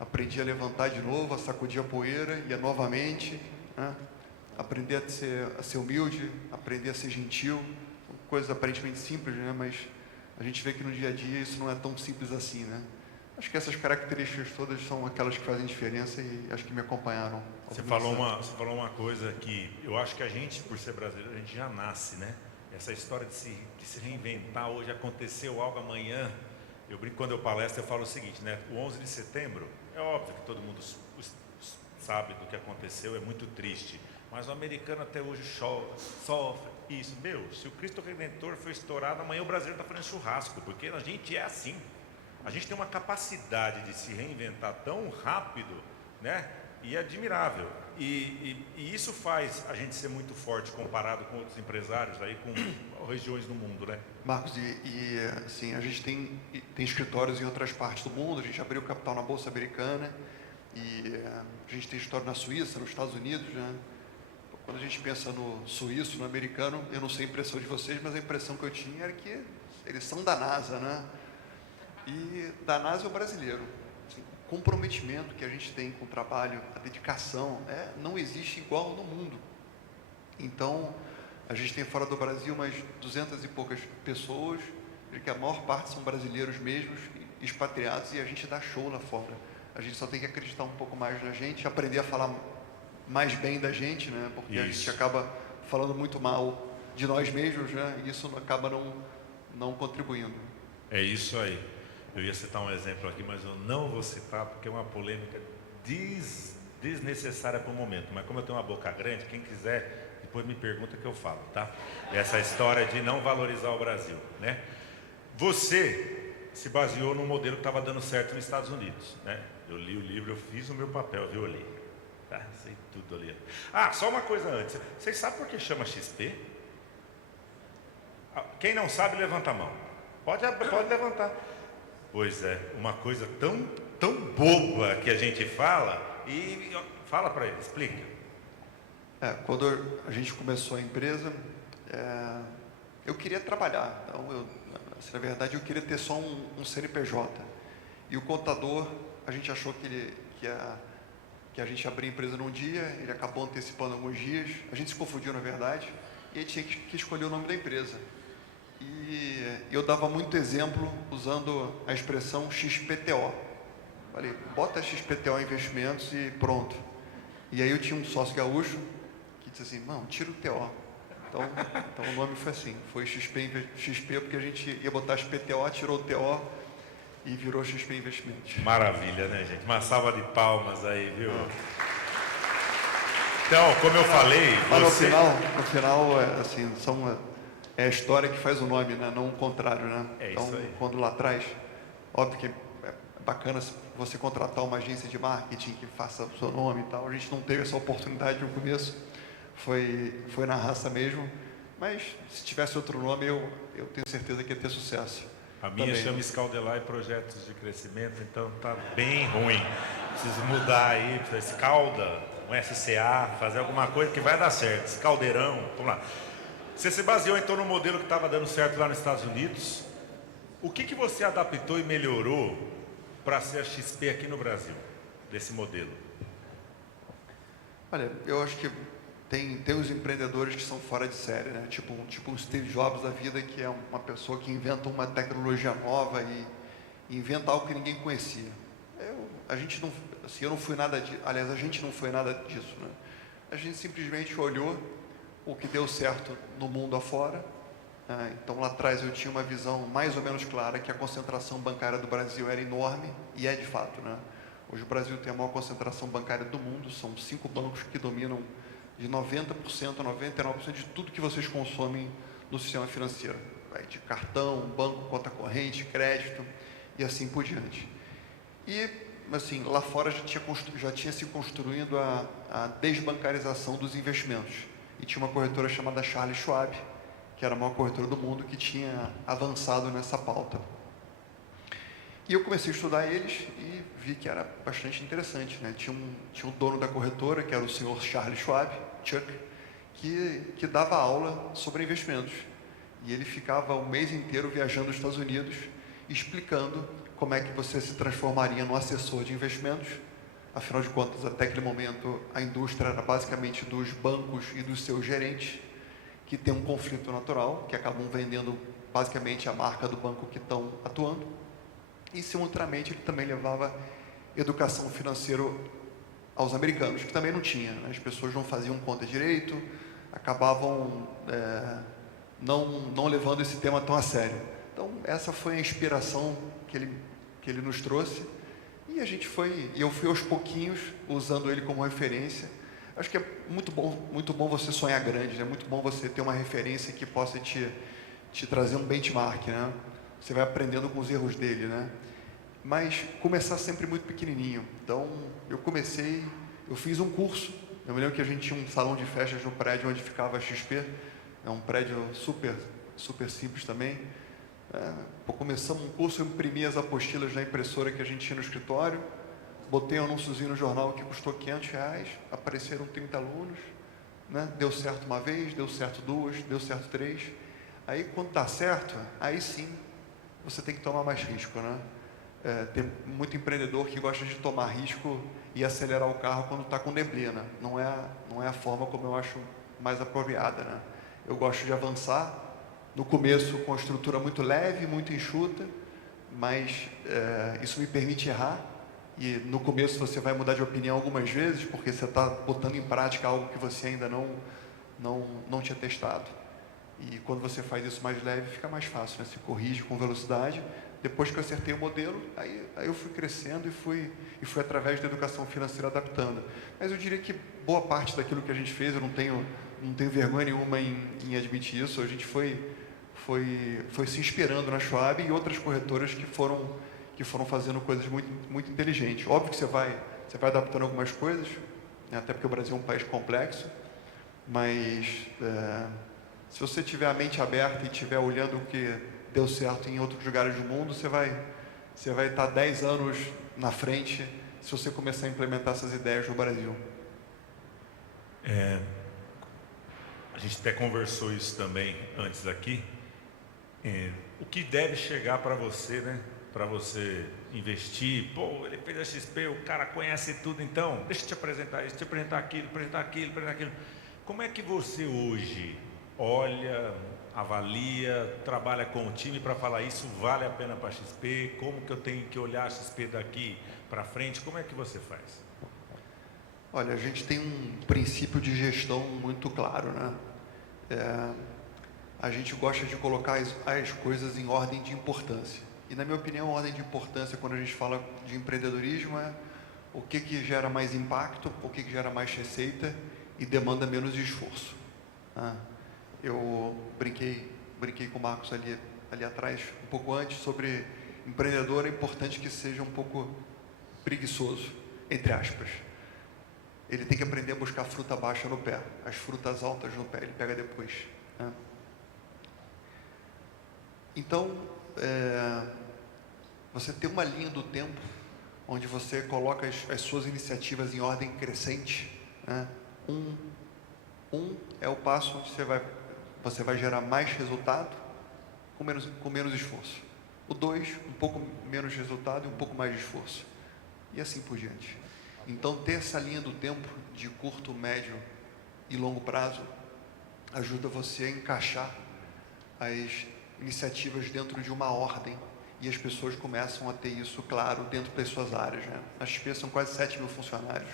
Aprendi a levantar de novo, a sacudir a poeira, ia novamente, né? Aprender a ser humilde, aprender a ser gentil, coisas aparentemente simples, né? Mas a gente vê que no dia a dia isso não é tão simples assim, né? Acho que essas características todas são aquelas que fazem diferença e acho que me acompanharam. Você falou uma coisa que eu acho que a gente, por ser brasileiro, a gente já nasce, né? Essa história de se reinventar, hoje aconteceu algo amanhã. Eu brinco quando eu palestro, eu falo o seguinte, né? O 11 de setembro, é óbvio que todo mundo sabe do que aconteceu, é muito triste. Mas o americano até hoje sofre isso. Se o Cristo Redentor foi estourado, amanhã o brasileiro está fazendo churrasco, porque a gente é assim. A gente tem uma capacidade de se reinventar tão rápido, né? E é admirável. E isso faz a gente ser muito forte comparado com outros empresários aí, com regiões do mundo, né? Marcos, assim, a gente tem escritórios em outras partes do mundo, a gente abriu capital na Bolsa Americana, a gente tem escritório na Suíça, nos Estados Unidos, né? Quando a gente pensa no suíço, no americano, eu não sei a impressão de vocês, mas a impressão que eu tinha era que eles são da NASA, né? E da NASA é o brasileiro. Assim, o comprometimento que a gente tem com o trabalho, a dedicação, não existe igual no mundo. Então, a gente tem fora do Brasil umas 200 e poucas pessoas, que a maior parte são brasileiros mesmos, expatriados, e a gente dá show lá fora. A gente só tem que acreditar um pouco mais na gente, aprender a falar mais bem da gente, né? Porque a gente acaba falando muito mal de nós mesmos, né? E isso acaba não contribuindo. É isso aí. Eu ia citar um exemplo aqui, mas eu não vou citar porque é uma polêmica desnecessária para o momento. Mas como eu tenho uma boca grande, quem quiser, depois me pergunta que eu falo, tá? Essa história de não valorizar o Brasil, né? Você se baseou num modelo que estava dando certo nos Estados Unidos, né? Eu li o livro, eu fiz o meu papel, viu, ali? Tá? Sei tudo ali. Ah, só uma coisa antes. Vocês sabem por que chama XP? Quem não sabe, levanta a mão. Pode levantar. Pois é, uma coisa tão boba que a gente fala, e fala para ele, explica. Quando a gente começou a empresa, eu queria trabalhar. Então, na verdade, eu queria ter só um CNPJ. E o contador, a gente achou que a gente abria a empresa num dia, ele acabou antecipando alguns dias, a gente se confundiu, na verdade, e aí tinha que escolher o nome da empresa. E eu dava muito exemplo usando a expressão XPTO. Falei, bota XPTO Investimentos e pronto. E aí eu tinha um sócio gaúcho que disse assim, não, tira o TO. Então o nome foi assim, foi XP porque a gente ia botar XPTO, tirou o TO e virou XP Investimentos. Maravilha, né, gente? Uma salva de palmas aí, viu? Então, como eu falei... Mas no final assim, é a história que faz o nome, né? Não o contrário, né? Então, isso aí. Quando lá atrás, óbvio que é bacana você contratar uma agência de marketing que faça o seu nome e tal. A gente não teve essa oportunidade no começo, foi na raça mesmo. Mas se tivesse outro nome, eu tenho certeza que ia ter sucesso. A minha chama Escaldelar e Projetos de Crescimento, então tá bem ruim. Preciso mudar aí, Escalda, um SCA, fazer alguma coisa que vai dar certo. Escaldeirão, vamos lá. Você se baseou então no modelo que estava dando certo lá nos Estados Unidos. O que você adaptou e melhorou para ser a XP aqui no Brasil, desse modelo? Olha, eu acho que tem os empreendedores que são fora de série, né? Tipo um Steve Jobs da vida, que é uma pessoa que inventa uma tecnologia nova e inventa algo que ninguém conhecia. A gente não, assim, eu não fui nada disso, aliás, a gente não foi nada disso, né? A gente simplesmente olhou o que deu certo no mundo afora. Então lá atrás eu tinha uma visão mais ou menos clara que a concentração bancária do Brasil era enorme, e é de fato, né? Hoje o Brasil tem a maior concentração bancária do mundo, são 5 bancos que dominam de 90% a 99% de tudo que vocês consomem no sistema financeiro. Vai de cartão, banco, conta corrente, crédito e assim por diante. E, assim, lá fora já tinha se construindo a desbancarização dos investimentos. E tinha uma corretora chamada Charles Schwab, que era a maior corretora do mundo, que tinha avançado nessa pauta. E eu comecei a estudar eles e vi que era bastante interessante, né? Tinha um dono da corretora, que era o senhor Charles Schwab, Chuck, que dava aula sobre investimentos. E ele ficava o mês inteiro viajando nos Estados Unidos, explicando como é que você se transformaria num assessor de investimentos. Afinal de contas, até aquele momento, a indústria era basicamente dos bancos e dos seus gerentes, que tem um conflito natural, que acabam vendendo basicamente a marca do banco que estão atuando. E, simultaneamente, ele também levava educação financeira aos americanos, que também não tinha, né? As pessoas não faziam conta direito, acabavam não levando esse tema tão a sério. Então, essa foi a inspiração que ele nos trouxe, e eu fui aos pouquinhos usando ele como referência. Acho que é muito bom você sonhar grande, é muito bom você ter uma referência que possa te trazer um benchmark, né? Você vai aprendendo com os erros dele, né? Mas começar sempre muito pequenininho. Então, eu eu fiz um curso. Eu me lembro que a gente tinha um salão de festas no prédio onde ficava a XP. É um prédio super simples também. Começamos um curso, eu imprimi as apostilas na impressora que a gente tinha no escritório, botei um anúnciozinho no jornal que custou R$500, apareceram 30 alunos, né? Deu certo uma vez, deu certo duas, deu certo três. Aí, quando está certo, aí sim, você tem que tomar mais risco, né? Tem muito empreendedor que gosta de tomar risco e acelerar o carro quando está com neblina. Não é a forma como eu acho mais apropriada, né? Eu gosto de avançar, no começo com a estrutura muito leve, muito enxuta, mas isso me permite errar. E no começo você vai mudar de opinião algumas vezes, porque você está botando em prática algo que você ainda não tinha testado. E quando você faz isso mais leve, fica mais fácil, né? Você corrige com velocidade. Depois que eu acertei o modelo, aí eu fui crescendo e fui através da educação financeira adaptando. Mas eu diria que boa parte daquilo que a gente fez, eu não tenho vergonha nenhuma em admitir isso. A gente foi se inspirando na Schwab e outras corretoras que foram fazendo coisas muito, muito inteligentes. Óbvio que você vai adaptando algumas coisas, né? Até porque o Brasil é um país complexo, mas se você tiver a mente aberta e estiver olhando o que deu certo em outros lugares do mundo, você vai estar 10 anos na frente se você começar a implementar essas ideias no Brasil. A gente até conversou isso também antes aqui. O que deve chegar para você, né? Para você investir. Pô, ele fez a XP, o cara conhece tudo, então deixa eu te apresentar isso, te apresentar aquilo, apresentar aquilo, apresentar aquilo. Como é que você hoje olha, avalia, trabalha com o time para falar isso vale a pena para a XP? Como que eu tenho que olhar a XP daqui para frente? Como é que você faz? Olha, a gente tem um princípio de gestão muito claro, né? A gente gosta de colocar as coisas em ordem de importância. E, na minha opinião, a ordem de importância, quando a gente fala de empreendedorismo, é o que gera mais impacto, o que gera mais receita e demanda menos esforço. Eu brinquei com o Marcos ali atrás, um pouco antes, sobre empreendedor. É importante que seja um pouco preguiçoso, entre aspas. Ele tem que aprender a buscar fruta baixa no pé, as frutas altas no pé, ele pega depois, né? Então, você tem uma linha do tempo onde você coloca as suas iniciativas em ordem crescente, né? É o passo onde você vai gerar mais resultado com menos esforço. O 2, um pouco menos resultado e um pouco mais de esforço. E assim por diante. Então, ter essa linha do tempo de curto, médio e longo prazo ajuda você a encaixar as iniciativas dentro de uma ordem e as pessoas começam a ter isso claro dentro das suas áreas, né? Na XP são quase 7 mil funcionários,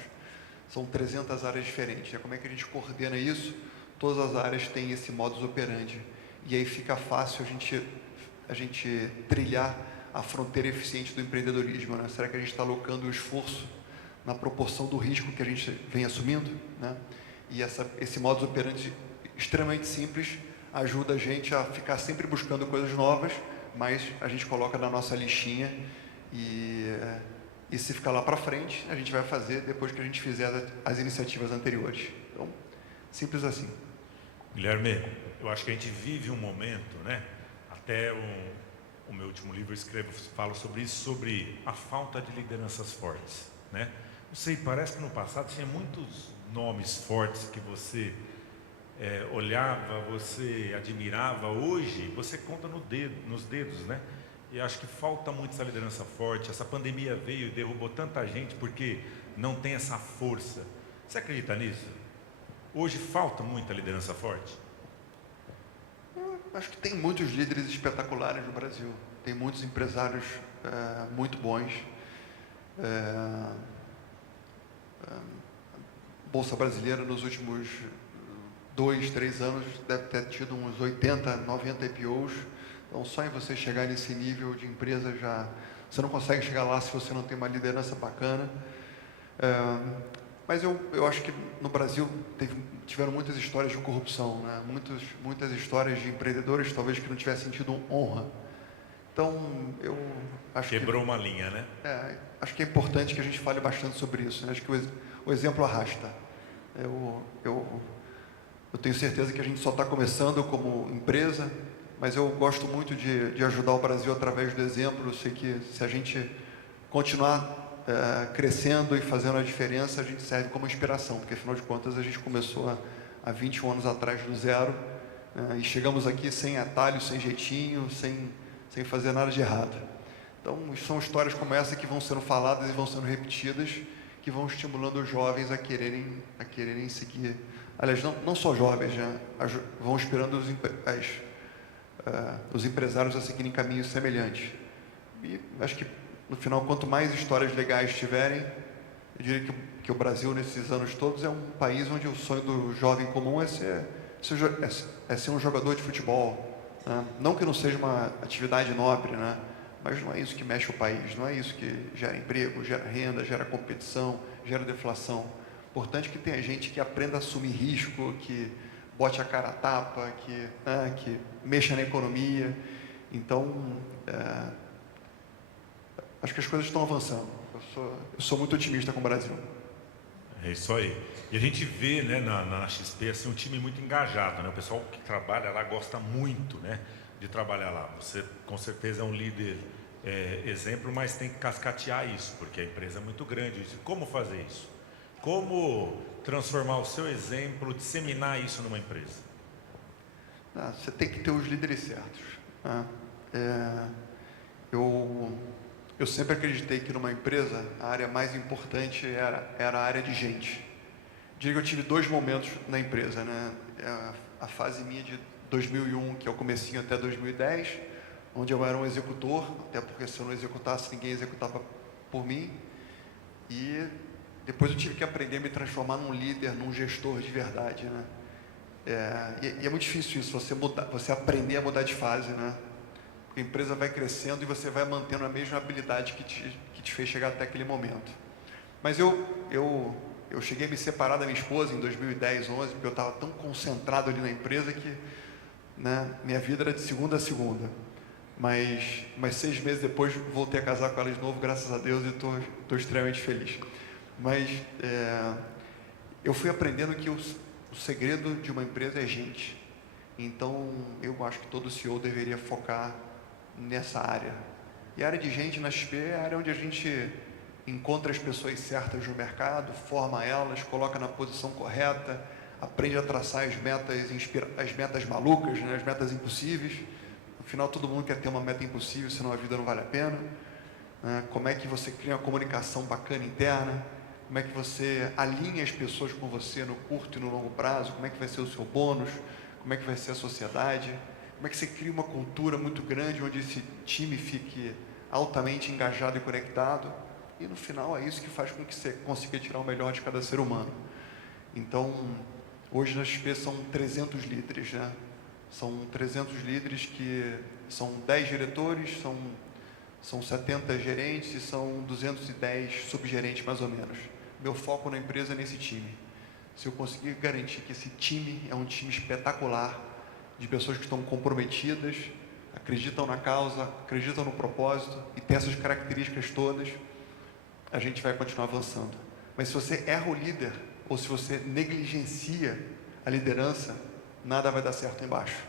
são 300 áreas diferentes. Como é que a gente coordena isso? Todas as áreas têm esse modus operandi e aí fica fácil a gente trilhar a fronteira eficiente do empreendedorismo, né? Será que a gente está alocando o esforço na proporção do risco que a gente vem assumindo, né? E esse modus operandi extremamente simples ajuda a gente a ficar sempre buscando coisas novas, mas a gente coloca na nossa listinha e se ficar lá para frente, a gente vai fazer depois que a gente fizer as iniciativas anteriores. Então, simples assim. Guilherme, eu acho que a gente vive um momento, né? Até o meu último livro eu falo sobre isso, sobre a falta de lideranças fortes, né? Não sei, parece que no passado tinha muitos nomes fortes que você olhava, você admirava. Hoje você conta nos dedos, né? E acho que falta muito essa liderança forte. Essa pandemia veio e derrubou tanta gente porque não tem essa força. Você acredita nisso? Hoje falta muita liderança forte? Eu acho que tem muitos líderes espetaculares no Brasil. Tem muitos empresários muito bons. Bolsa Brasileira nos últimos 2, 3 anos deve ter tido uns 80, 90 IPOs. Então, só em você chegar nesse nível de empresa você não consegue chegar lá se você não tem uma liderança bacana. Mas eu acho que no Brasil tiveram muitas histórias de corrupção, né? Muitas histórias de empreendedores talvez que não tivessem tido honra. Então, eu acho Quebrou uma linha, né? acho que é importante que a gente fale bastante sobre isso, né? Acho que o exemplo arrasta. Eu tenho certeza que a gente só está começando como empresa, mas eu gosto muito de ajudar o Brasil através do exemplo. Eu sei que se a gente continuar crescendo e fazendo a diferença, a gente serve como inspiração, porque afinal de contas a gente começou há 21 anos atrás do zero, e chegamos aqui sem atalho, sem jeitinho, sem fazer nada de errado. Então, são histórias como essa que vão sendo faladas e vão sendo repetidas, que vão estimulando os jovens a quererem seguir. Aliás, não só jovens, né? Vão inspirando os empresários a seguirem caminhos semelhantes. E acho que, no final, quanto mais histórias legais tiverem, eu diria que o Brasil, nesses anos todos, é um país onde o sonho do jovem comum é ser um jogador de futebol, né? Não que não seja uma atividade nobre, né? Mas não é isso que mexe o país, não é isso que gera emprego, gera renda, gera competição, gera deflação. Importante que tenha gente que aprenda a assumir risco, que bote a cara a tapa, que mexa na economia. Então, acho que as coisas estão avançando. Eu sou muito otimista com o Brasil. É isso aí. E a gente vê, né, na XP assim, um time muito engajado, né? O pessoal que trabalha lá gosta muito, né, de trabalhar lá. Você com certeza é um líder exemplo, mas tem que cascatear isso, porque a empresa é muito grande. Como fazer isso? Como transformar o seu exemplo, disseminar isso numa empresa? Você tem que ter os líderes certos, né? Eu sempre acreditei que numa empresa a área mais importante era a área de gente. Diria que eu tive 2 momentos na empresa, né? A fase minha de 2001, que é o comecinho até 2010, onde eu era um executor, até porque se eu não executasse, ninguém executava por mim. E depois eu tive que aprender a me transformar num líder, num gestor de verdade, né? E é muito difícil isso, você aprender a mudar de fase, né? Porque a empresa vai crescendo e você vai mantendo a mesma habilidade que te fez chegar até aquele momento. Mas eu cheguei a me separar da minha esposa em 2010, 11, porque eu estava tão concentrado ali na empresa que, né, minha vida era de segunda a segunda. Mas 6 meses depois voltei a casar com ela de novo, graças a Deus, e estou extremamente feliz. Mas eu fui aprendendo que o segredo de uma empresa é gente. Então, eu acho que todo CEO deveria focar nessa área. E a área de gente na XP é a área onde a gente encontra as pessoas certas no mercado, forma elas, coloca na posição correta, aprende a traçar as metas malucas, né, as metas impossíveis. No final, todo mundo quer ter uma meta impossível, senão a vida não vale a pena. Como é que você cria uma comunicação bacana interna? Como é que você alinha as pessoas com você no curto e no longo prazo? Como é que vai ser o seu bônus? Como é que vai ser a sociedade? Como é que você cria uma cultura muito grande onde esse time fique altamente engajado e conectado? E no final é isso que faz com que você consiga tirar o melhor de cada ser humano. Então, hoje na XP são 300 líderes, né? São 300 líderes que são 10 diretores, são 70 gerentes e são 210 subgerentes mais ou menos. Meu foco na empresa é nesse time. Se eu conseguir garantir que esse time é um time espetacular, de pessoas que estão comprometidas, acreditam na causa, acreditam no propósito e tem essas características todas, a gente vai continuar avançando. Mas se você erra o líder, ou se você negligencia a liderança, nada vai dar certo embaixo.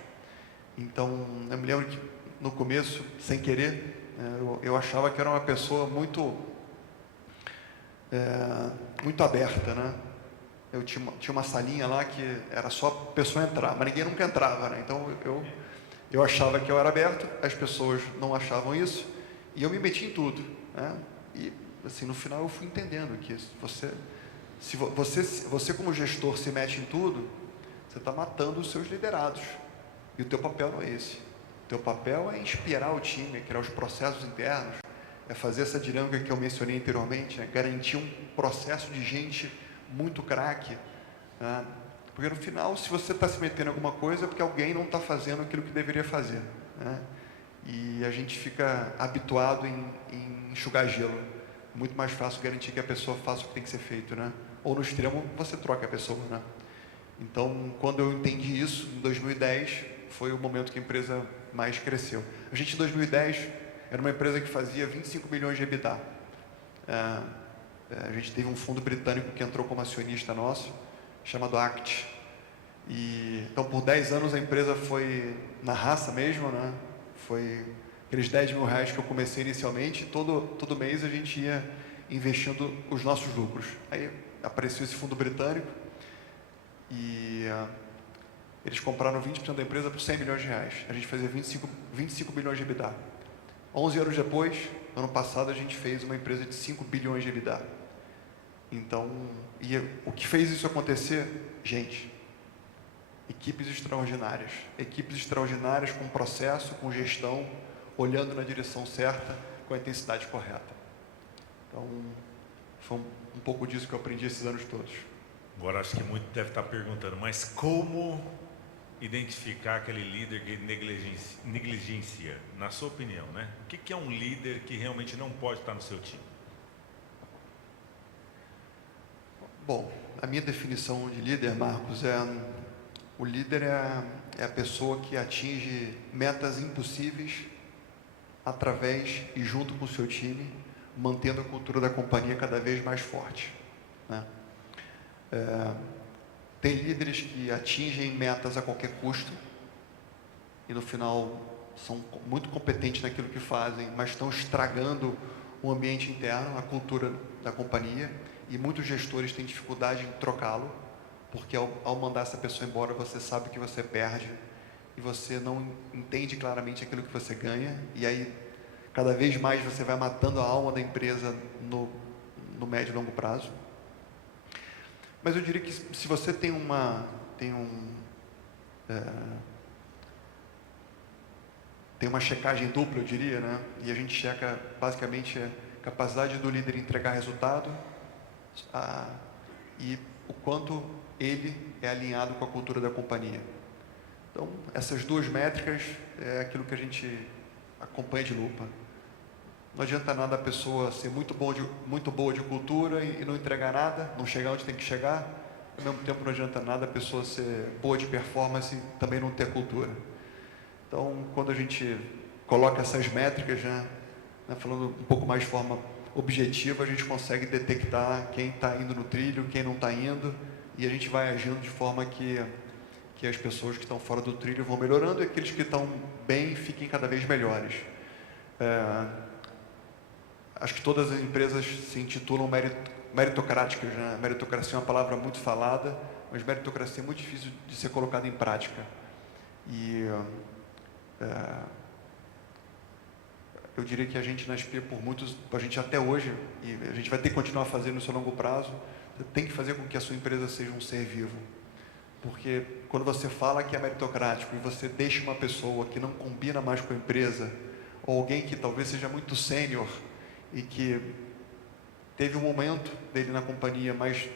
Então, eu me lembro que no começo, sem querer, eu achava que era uma pessoa muito aberta, né? Eu tinha uma salinha lá que era só a pessoa entrar, mas ninguém nunca entrava, né? Então eu achava que eu era aberto, as pessoas não achavam isso, e eu me meti em tudo, né? E assim, no final eu fui entendendo que se você como gestor se mete em tudo, você está matando os seus liderados, e o teu papel não é esse. O teu papel é inspirar o time, é criar os processos internos, é fazer essa dinâmica que eu mencionei anteriormente, é garantir um processo de gente muito craque, né? Porque no final, se você está se metendo em alguma coisa, é porque alguém não está fazendo aquilo que deveria fazer, né? E a gente fica habituado em enxugar gelo. É muito mais fácil garantir que a pessoa faça o que tem que ser feito, né? Ou no extremo, você troca a pessoa, né? Então, quando eu entendi isso, em 2010, foi o momento que a empresa mais cresceu. A gente, em 2010, era uma empresa que fazia 25 milhões de EBITDA. A gente teve um fundo britânico que entrou como acionista nosso, chamado ACT. Então, por 10 anos, a empresa foi na raça mesmo, né? Foi aqueles 10 mil reais que eu comecei inicialmente, todo mês a gente ia investindo os nossos lucros. Aí apareceu esse fundo britânico e eles compraram 20% da empresa por 100 milhões de reais. A gente fazia 25 bilhões de EBITDA. 11 anos depois, ano passado, a gente fez uma empresa de 5 bilhões de EBITDA. Então, o que fez isso acontecer? Gente, equipes extraordinárias com processo, com gestão, olhando na direção certa, com a intensidade correta. Então, foi um pouco disso que eu aprendi esses anos todos. Agora, acho que muito deve estar perguntando, mas como identificar aquele líder que negligencia, na sua opinião, né? O que é um líder que realmente não pode estar no seu time? Bom, a minha definição de líder, Marcos, o líder é a pessoa que atinge metas impossíveis através e junto com o seu time, mantendo a cultura da companhia cada vez mais forte, né? Tem líderes que atingem metas a qualquer custo e no final são muito competentes naquilo que fazem, mas estão estragando o ambiente interno, a cultura da companhia, e muitos gestores têm dificuldade em trocá-lo, porque ao mandar essa pessoa embora, você sabe que você perde e você não entende claramente aquilo que você ganha, e aí cada vez mais você vai matando a alma da empresa no médio e longo prazo. Mas eu diria que se você tem uma checagem dupla, eu diria, né? E a gente checa basicamente a capacidade do líder entregar resultado e o quanto ele é alinhado com a cultura da companhia. Então, essas duas métricas é aquilo que a gente acompanha de lupa. Não adianta nada a pessoa ser muito boa de cultura e não entregar nada, não chegar onde tem que chegar. Ao mesmo tempo, não adianta nada a pessoa ser boa de performance e também não ter cultura. Então, quando a gente coloca essas métricas, falando um pouco mais de forma objetiva, a gente consegue detectar quem está indo no trilho, quem não está indo, e a gente vai agindo de forma que as pessoas que estão fora do trilho vão melhorando e aqueles que estão bem fiquem cada vez melhores. Acho que todas as empresas se intitulam meritocráticas, né? Meritocracia é uma palavra muito falada, mas meritocracia é muito difícil de ser colocada em prática. E eu diria que a gente na SPIA, a gente até hoje, e a gente vai ter que continuar fazendo isso a longo prazo, você tem que fazer com que a sua empresa seja um ser vivo. Porque quando você fala que é meritocrático e você deixa uma pessoa que não combina mais com a empresa, ou alguém que talvez seja muito sênior, e que teve um momento dele na companhia, mas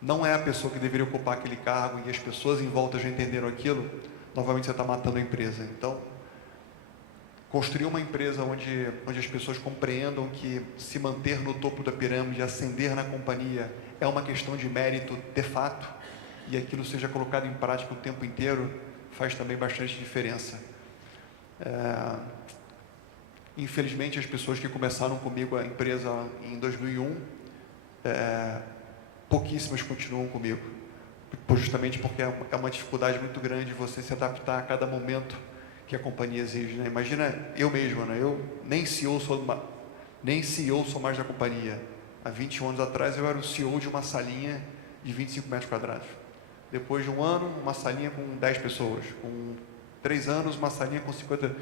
não é a pessoa que deveria ocupar aquele cargo e as pessoas em volta já entenderam aquilo, novamente você está matando a empresa. Então, construir uma empresa onde as pessoas compreendam que se manter no topo da pirâmide, ascender na companhia, é uma questão de mérito de fato, e aquilo seja colocado em prática o tempo inteiro, faz também bastante diferença. Infelizmente, as pessoas que começaram comigo a empresa em 2001, pouquíssimas continuam comigo, justamente porque é uma dificuldade muito grande você se adaptar a cada momento que a companhia exige, né? Imagina eu mesmo, né? Eu nem CEO sou mais da companhia. Há 21 anos atrás eu era o CEO de uma salinha de 25 metros quadrados. Depois de um ano, uma salinha com 10 pessoas. Com 3 anos, uma salinha com 50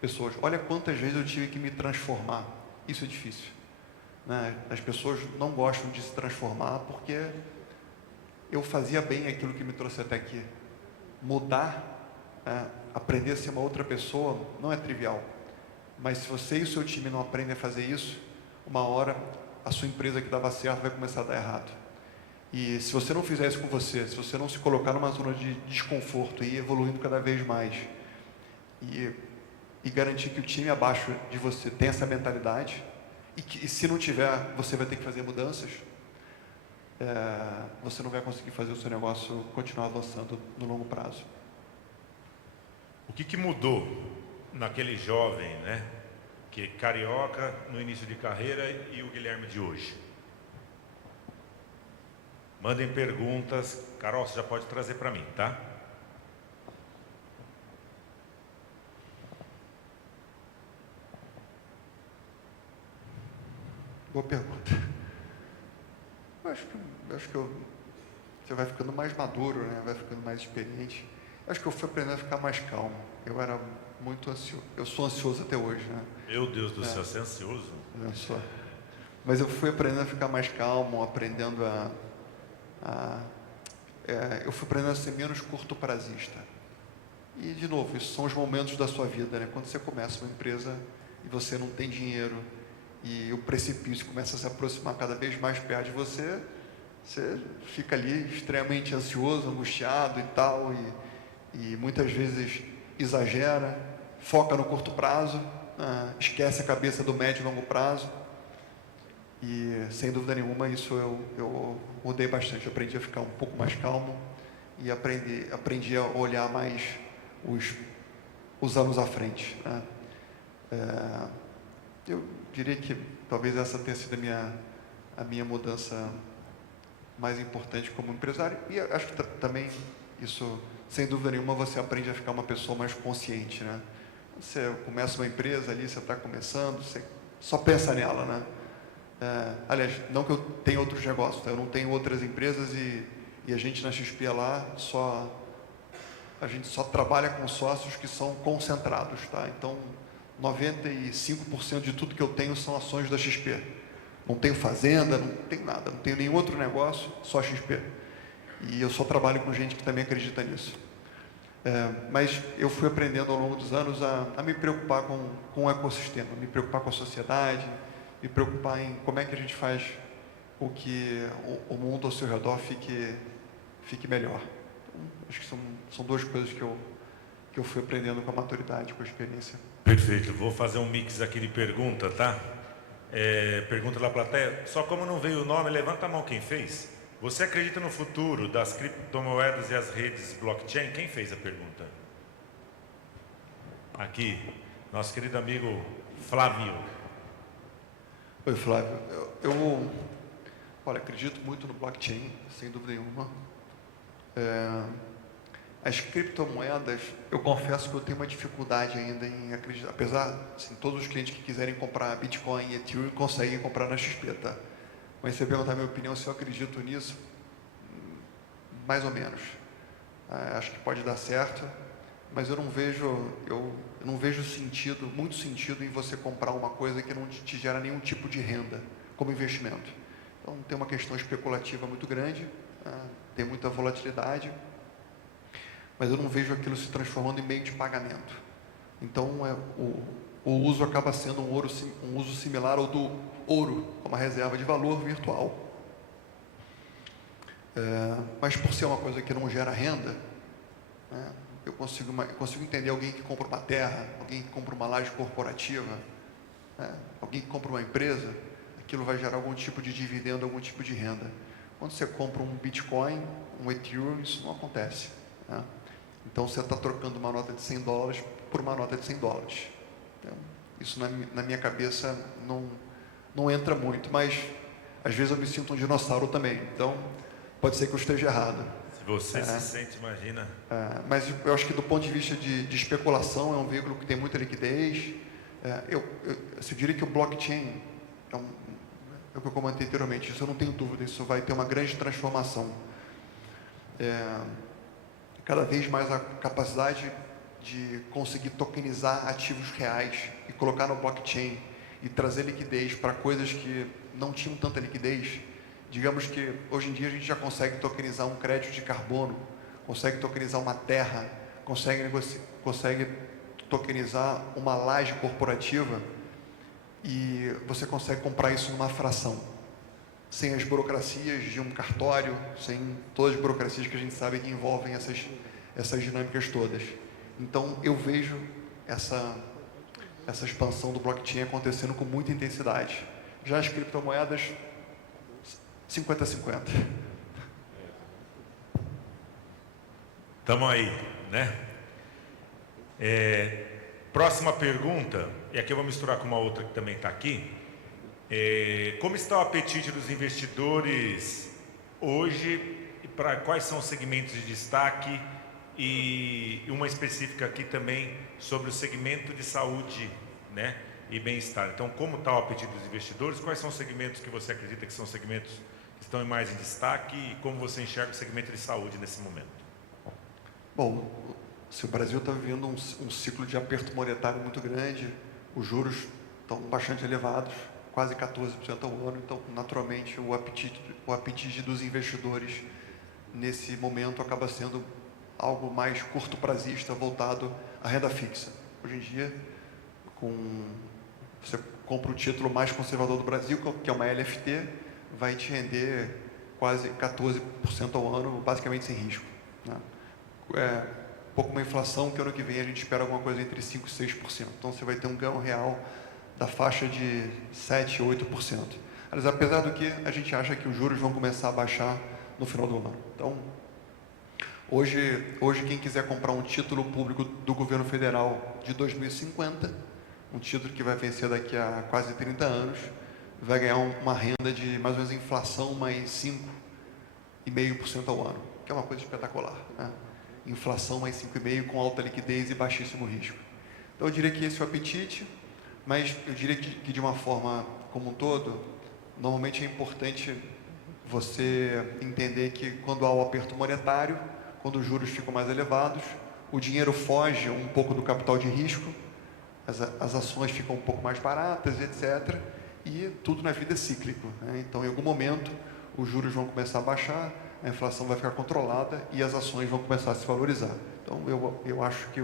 pessoas. Olha quantas vezes eu tive que me transformar. Isso é difícil, né? As pessoas não gostam de se transformar porque eu fazia bem aquilo que me trouxe até aqui. Mudar, aprender a ser uma outra pessoa, não é trivial. Mas se você e o seu time não aprendem a fazer isso, uma hora a sua empresa que dava certo vai começar a dar errado. E se você não fizer isso com você, se você não se colocar numa zona de desconforto e ir evoluindo cada vez mais, e garantir que o time abaixo de você tem essa mentalidade, e se não tiver, você vai ter que fazer mudanças, você não vai conseguir fazer o seu negócio continuar avançando no longo prazo. O que mudou naquele jovem, né? Que carioca no início de carreira e o Guilherme de hoje? Mandem perguntas. Carol, você já pode trazer para mim, tá? Boa pergunta. Eu acho que você vai ficando mais maduro, né? Vai ficando mais experiente. Eu acho que eu fui aprendendo a ficar mais calmo. Eu era muito ansioso. Eu sou ansioso até hoje, né? Meu Deus do céu, você é ansioso? Eu sou. Mas eu fui aprendendo a ficar mais calmo, aprendendo eu fui aprendendo a ser menos curto-prazista. E, de novo, isso são os momentos da sua vida, né? Quando você começa uma empresa e você não tem dinheiro e o precipício começa a se aproximar cada vez mais perto de você, você fica ali extremamente ansioso, angustiado e tal, e muitas vezes exagera, foca no curto prazo, esquece a cabeça do médio e longo prazo. E, sem dúvida nenhuma, isso eu mudei bastante. Eu aprendi a ficar um pouco mais calmo e aprendi a olhar mais os anos à frente, né? Eu diria que talvez essa tenha sido a minha mudança mais importante como empresário. E acho que também isso, sem dúvida nenhuma, você aprende a ficar uma pessoa mais consciente, né? Você começa uma empresa ali, você está começando, você só pensa nela, né? Aliás, não que eu tenha outros negócios, tá? Eu não tenho outras empresas e a gente na XP lá a gente só trabalha com sócios que são concentrados, tá? Então, 95% de tudo que eu tenho são ações da XP. Não tenho fazenda, não tenho nada, não tenho nenhum outro negócio, só XP. E eu só trabalho com gente que também acredita nisso. Mas eu fui aprendendo ao longo dos anos a me preocupar com o ecossistema, me preocupar com a sociedade, me preocupar em como é que a gente faz com que o mundo ao seu redor fique melhor. Então, acho que são duas coisas que eu fui aprendendo com a maturidade, com a experiência. Perfeito, vou fazer um mix aqui de pergunta, tá? Pergunta da plateia, só como não veio o nome, levanta a mão quem fez. Você acredita no futuro das criptomoedas e as redes blockchain? Quem fez a pergunta? Aqui, nosso querido amigo Flávio. Oi, Flávio. Olha, acredito muito no blockchain, sem dúvida nenhuma. As criptomoedas, eu confesso que eu tenho uma dificuldade ainda em acreditar, apesar, assim, todos os clientes que quiserem comprar Bitcoin e Ethereum conseguem comprar na XP, tá? Mas se você perguntar a minha opinião, se eu acredito nisso, mais ou menos. Acho que pode dar certo, mas eu não vejo sentido, muito sentido em você comprar uma coisa que não te gera nenhum tipo de renda como investimento. Então, tem uma questão especulativa muito grande, tem muita volatilidade, mas eu não vejo aquilo se transformando em meio de pagamento. Então, o uso acaba sendo um uso similar ao do ouro, como uma reserva de valor virtual. Mas por ser uma coisa que não gera renda, né, eu consigo entender alguém que compra uma terra, alguém que compra uma laje corporativa, né, alguém que compra uma empresa, aquilo vai gerar algum tipo de dividendo, algum tipo de renda. Quando você compra um Bitcoin, um Ethereum, isso não acontece, né? Então, você está trocando uma nota de $100 por uma nota de $100. Então, isso na minha cabeça não entra muito, mas às vezes eu me sinto um dinossauro também. Então, pode ser que eu esteja errado. Se você se sente, imagina. Mas eu acho que do ponto de vista de especulação, é um veículo que tem muita liquidez. Eu diria que o blockchain, é o que eu comentei anteriormente, isso eu não tenho dúvida, isso vai ter uma grande transformação. Cada vez mais a capacidade de conseguir tokenizar ativos reais e colocar no blockchain e trazer liquidez para coisas que não tinham tanta liquidez. Digamos que hoje em dia a gente já consegue tokenizar um crédito de carbono, consegue tokenizar uma terra, consegue tokenizar uma laje corporativa e você consegue comprar isso numa fração, sem as burocracias de um cartório, sem todas as burocracias que a gente sabe que envolvem essas dinâmicas todas. Então, eu vejo essa expansão do blockchain acontecendo com muita intensidade. Já as criptomoedas, 50-50. Estamos aí, né? Próxima pergunta, e aqui eu vou misturar com uma outra que também está aqui. Como está o apetite dos investidores hoje, para quais são os segmentos de destaque e uma específica aqui também sobre o segmento de saúde, né, e bem-estar. Então, como está o apetite dos investidores? Quais são os segmentos que você acredita que são segmentos que estão mais em destaque e como você enxerga o segmento de saúde nesse momento? Bom, se o Brasil está vivendo um ciclo de aperto monetário muito grande, os juros estão bastante elevados, quase 14% ao ano, então, naturalmente, o apetite dos investidores nesse momento acaba sendo algo mais curto prazista, voltado à renda fixa. Hoje em dia, você compra o título mais conservador do Brasil, que é uma LFT, vai te render quase 14% ao ano, basicamente sem risco, né? Pouco uma inflação que ano que vem a gente espera alguma coisa entre 5% e 6%. Então, você vai ter um ganho real da faixa de 7% a 8%. Mas, apesar do que, a gente acha que os juros vão começar a baixar no final do ano. Então, hoje quem quiser comprar um título público do governo federal de 2050, um título que vai vencer daqui a quase 30 anos, vai ganhar uma renda de mais ou menos inflação mais 5,5% ao ano, que é uma coisa espetacular, né? Inflação mais 5,5% com alta liquidez e baixíssimo risco. Então, eu diria que esse é o apetite, mas eu diria que de uma forma como um todo, normalmente é importante você entender que quando há o aperto monetário, quando os juros ficam mais elevados, o dinheiro foge um pouco do capital de risco, as ações ficam um pouco mais baratas, etc. E tudo na vida é cíclico, né? Então, em algum momento, os juros vão começar a baixar, a inflação vai ficar controlada e as ações vão começar a se valorizar. Então, eu acho que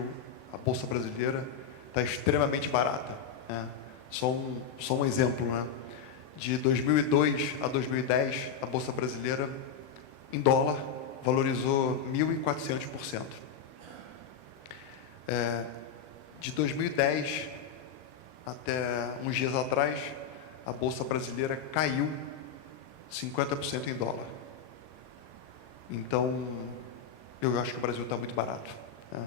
a Bolsa Brasileira está extremamente barata, né? Só um exemplo, né? De 2002 a 2010, a Bolsa Brasileira, em dólar, valorizou 1.400%. De 2010 até uns dias atrás, a Bolsa Brasileira caiu 50% em dólar. Então, eu acho que o Brasil está muito barato, né?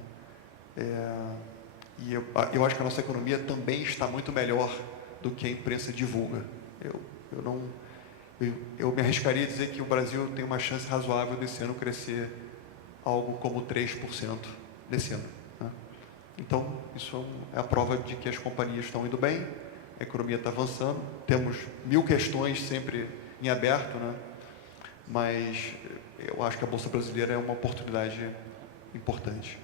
E eu acho que a nossa economia também está muito melhor do que a imprensa divulga. Eu me arriscaria a dizer que o Brasil tem uma chance razoável desse ano crescer algo como 3% desse ano, né? Então, isso é a prova de que as companhias estão indo bem, a economia está avançando, temos 1000 questões sempre em aberto, né? Mas eu acho que a Bolsa Brasileira é uma oportunidade importante.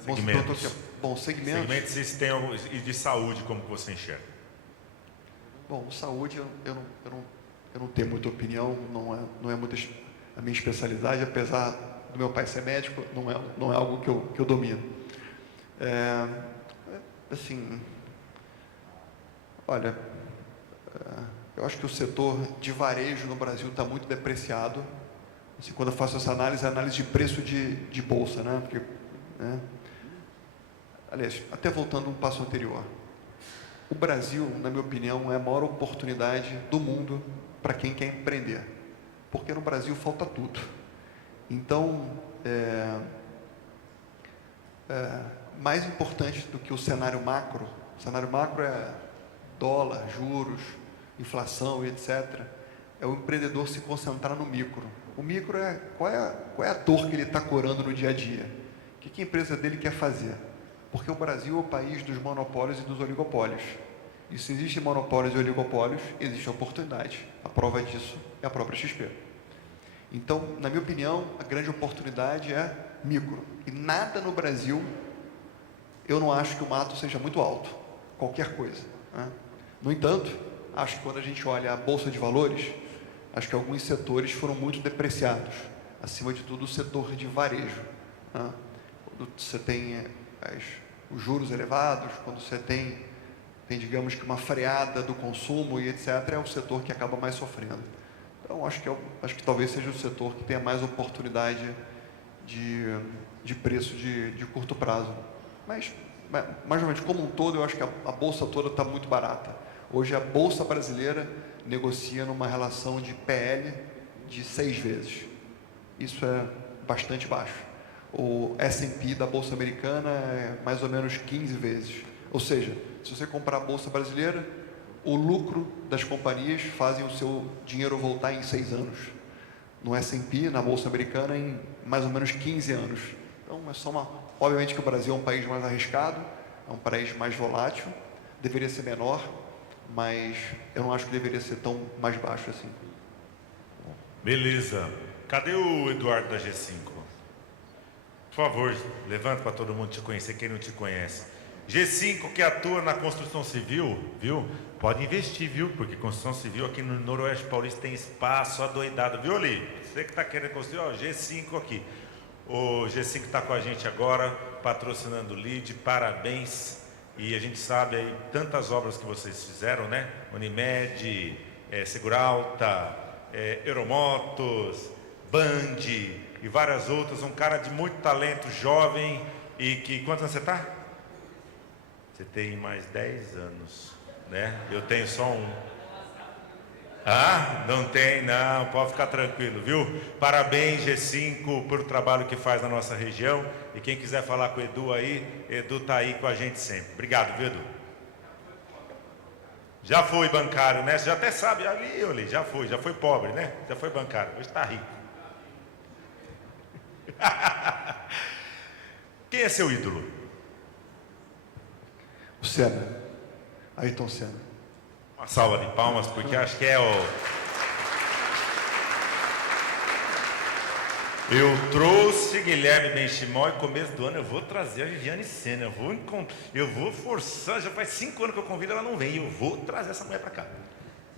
Segmentos. Segmentos. Segmentos vocês têm e de saúde, como que você enxerga? Bom, saúde eu não tenho muita opinião, não é muito a minha especialidade, apesar do meu pai ser médico, não é algo que eu domino. Olha, eu acho que o setor de varejo no Brasil está muito depreciado. Assim, quando eu faço essa análise, é análise de preço de bolsa, né? Porque, né? Aliás, até voltando um passo anterior, o Brasil, na minha opinião, é a maior oportunidade do mundo para quem quer empreender, porque no Brasil falta tudo. Então, mais importante do que o cenário macro é dólar, juros, inflação e etc., é o empreendedor se concentrar no micro. O micro qual é a dor que ele está corando no dia a dia? O que a empresa dele quer fazer? Porque o Brasil é o país dos monopólios e dos oligopólios. E se existem monopólios e oligopólios, existe oportunidade. A prova disso é a própria XP. Então, na minha opinião, a grande oportunidade é micro. E nada no Brasil, eu não acho que o mato seja muito alto. Qualquer coisa, né? No entanto, acho que quando a gente olha a Bolsa de Valores, acho que alguns setores foram muito depreciados. Acima de tudo, o setor de varejo, né? Quando você tem os juros elevados, quando você tem, digamos que uma freada do consumo e etc., é o setor que acaba mais sofrendo. Então, acho que talvez seja o setor que tenha mais oportunidade de preço de curto prazo. Mas, mais ou menos, como um todo, eu acho que a Bolsa toda está muito barata. Hoje, a Bolsa Brasileira negocia numa relação de PL de 6 vezes. Isso é bastante baixo. O S&P da Bolsa Americana é mais ou menos 15 vezes. Ou seja, se você comprar a Bolsa Brasileira, o lucro das companhias fazem o seu dinheiro voltar em 6 anos. no S&P, na Bolsa Americana, em mais ou menos 15 anos. Então, é só obviamente que o Brasil é um país mais arriscado, é um país mais volátil, deveria ser menor, mas eu não acho que deveria ser tão mais baixo assim. Beleza. Cadê o Eduardo da G5? Por favor, levanta para todo mundo te conhecer, quem não te conhece. G5 que atua na construção civil, viu? Pode investir, viu? Porque construção civil aqui no Noroeste Paulista tem espaço adoidado, viu, Li? Você que está querendo construir, ó, G5 aqui. O G5 está com a gente agora, patrocinando o LEAD, parabéns. E a gente sabe aí tantas obras que vocês fizeram, né? Unimed, Seguralta, Euromotos, Band e várias outras. Um cara de muito talento, jovem e que... Quantos anos você está? Você tem mais 10 anos, né? Eu tenho só um. Ah, não tem, não, pode ficar tranquilo, viu? Parabéns, G5, pelo trabalho que faz na nossa região. E quem quiser falar com o Edu aí, Edu tá aí com a gente sempre. Obrigado, viu, Edu? Já foi bancário, né? Você já até sabe, ali, já foi pobre, né? Já foi bancário, hoje está rico. Quem é seu ídolo? O Senna, Ayrton Senna. Uma salva de palmas, porque acho que é o... Eu trouxe Guilherme Benchimol e começo do ano eu vou trazer a Viviane Senna. Eu vou forçar, já faz 5 anos que eu convido, ela não vem. Eu vou trazer essa mulher para cá.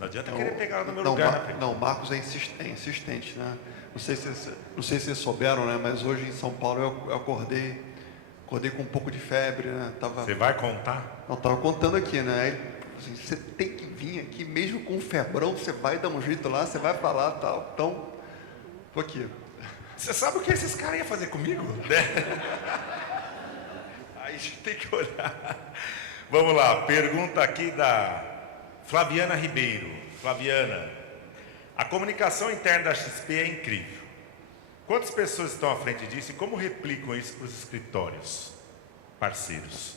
Não adianta querer pegar ela no meu lugar. Não, Marcos é insistente, né? Não sei se vocês souberam, né? Mas hoje em São Paulo eu acordei com um pouco de febre, né? Você vai contar? Não, estava contando aqui, né? Aí, assim, você tem que vir aqui, mesmo com um febrão, você vai dar um jeito lá, você vai falar tal. Então, tô aqui. Você sabe o que esses caras iam fazer comigo? Né? Aí a gente tem que olhar. Vamos lá, pergunta aqui da Flaviana Ribeiro. Flaviana, a comunicação interna da XP é incrível. Quantas pessoas estão à frente disso e como replicam isso para os escritórios parceiros?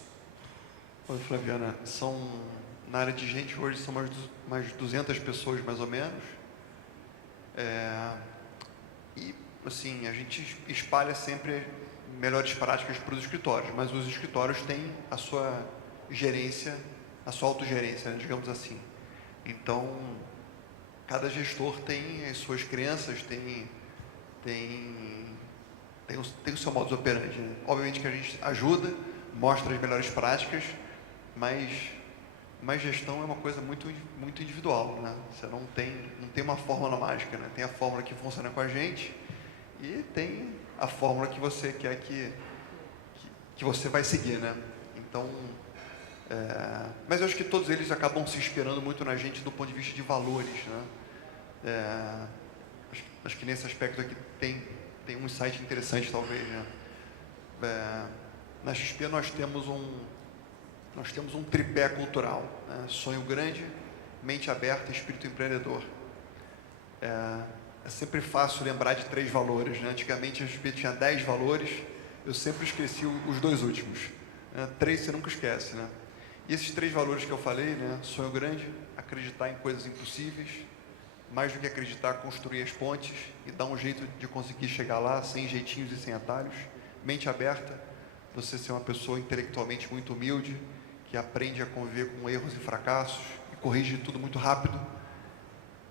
Oi, Flaviana, na área de gente hoje são mais 200 pessoas mais ou menos. E assim, a gente espalha sempre melhores práticas para os escritórios, mas os escritórios têm a sua gerência, a sua autogerência, né, digamos assim. Então, cada gestor tem as suas crenças, tem o seu modus operandi, né? Obviamente que a gente ajuda, mostra as melhores práticas, mas gestão é uma coisa muito, muito individual, né? Você não tem uma fórmula mágica, né? Tem a fórmula que funciona com a gente e tem a fórmula que você quer que você vai seguir, né? Então, mas eu acho que todos eles acabam se inspirando muito na gente do ponto de vista de valores, né? Acho que nesse aspecto aqui tem um insight interessante, talvez, né? Na XP nós temos um tripé cultural, né? Sonho grande, mente aberta e espírito empreendedor. É sempre fácil lembrar de 3 valores, né? Antigamente a XP tinha 10 valores, eu sempre esqueci os 2 últimos, né? 3 você nunca esquece, né? E esses 3 valores que eu falei, né? Sonho grande, acreditar em coisas impossíveis, mais do que acreditar, construir as pontes e dar um jeito de conseguir chegar lá sem jeitinhos e sem atalhos. Mente aberta, você ser uma pessoa intelectualmente muito humilde, que aprende a conviver com erros e fracassos e corrige tudo muito rápido.